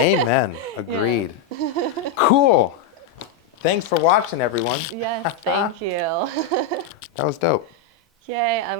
Amen. Agreed. Cool. Thanks for watching, everyone. Yes, thank you. That was dope. Yay, I'm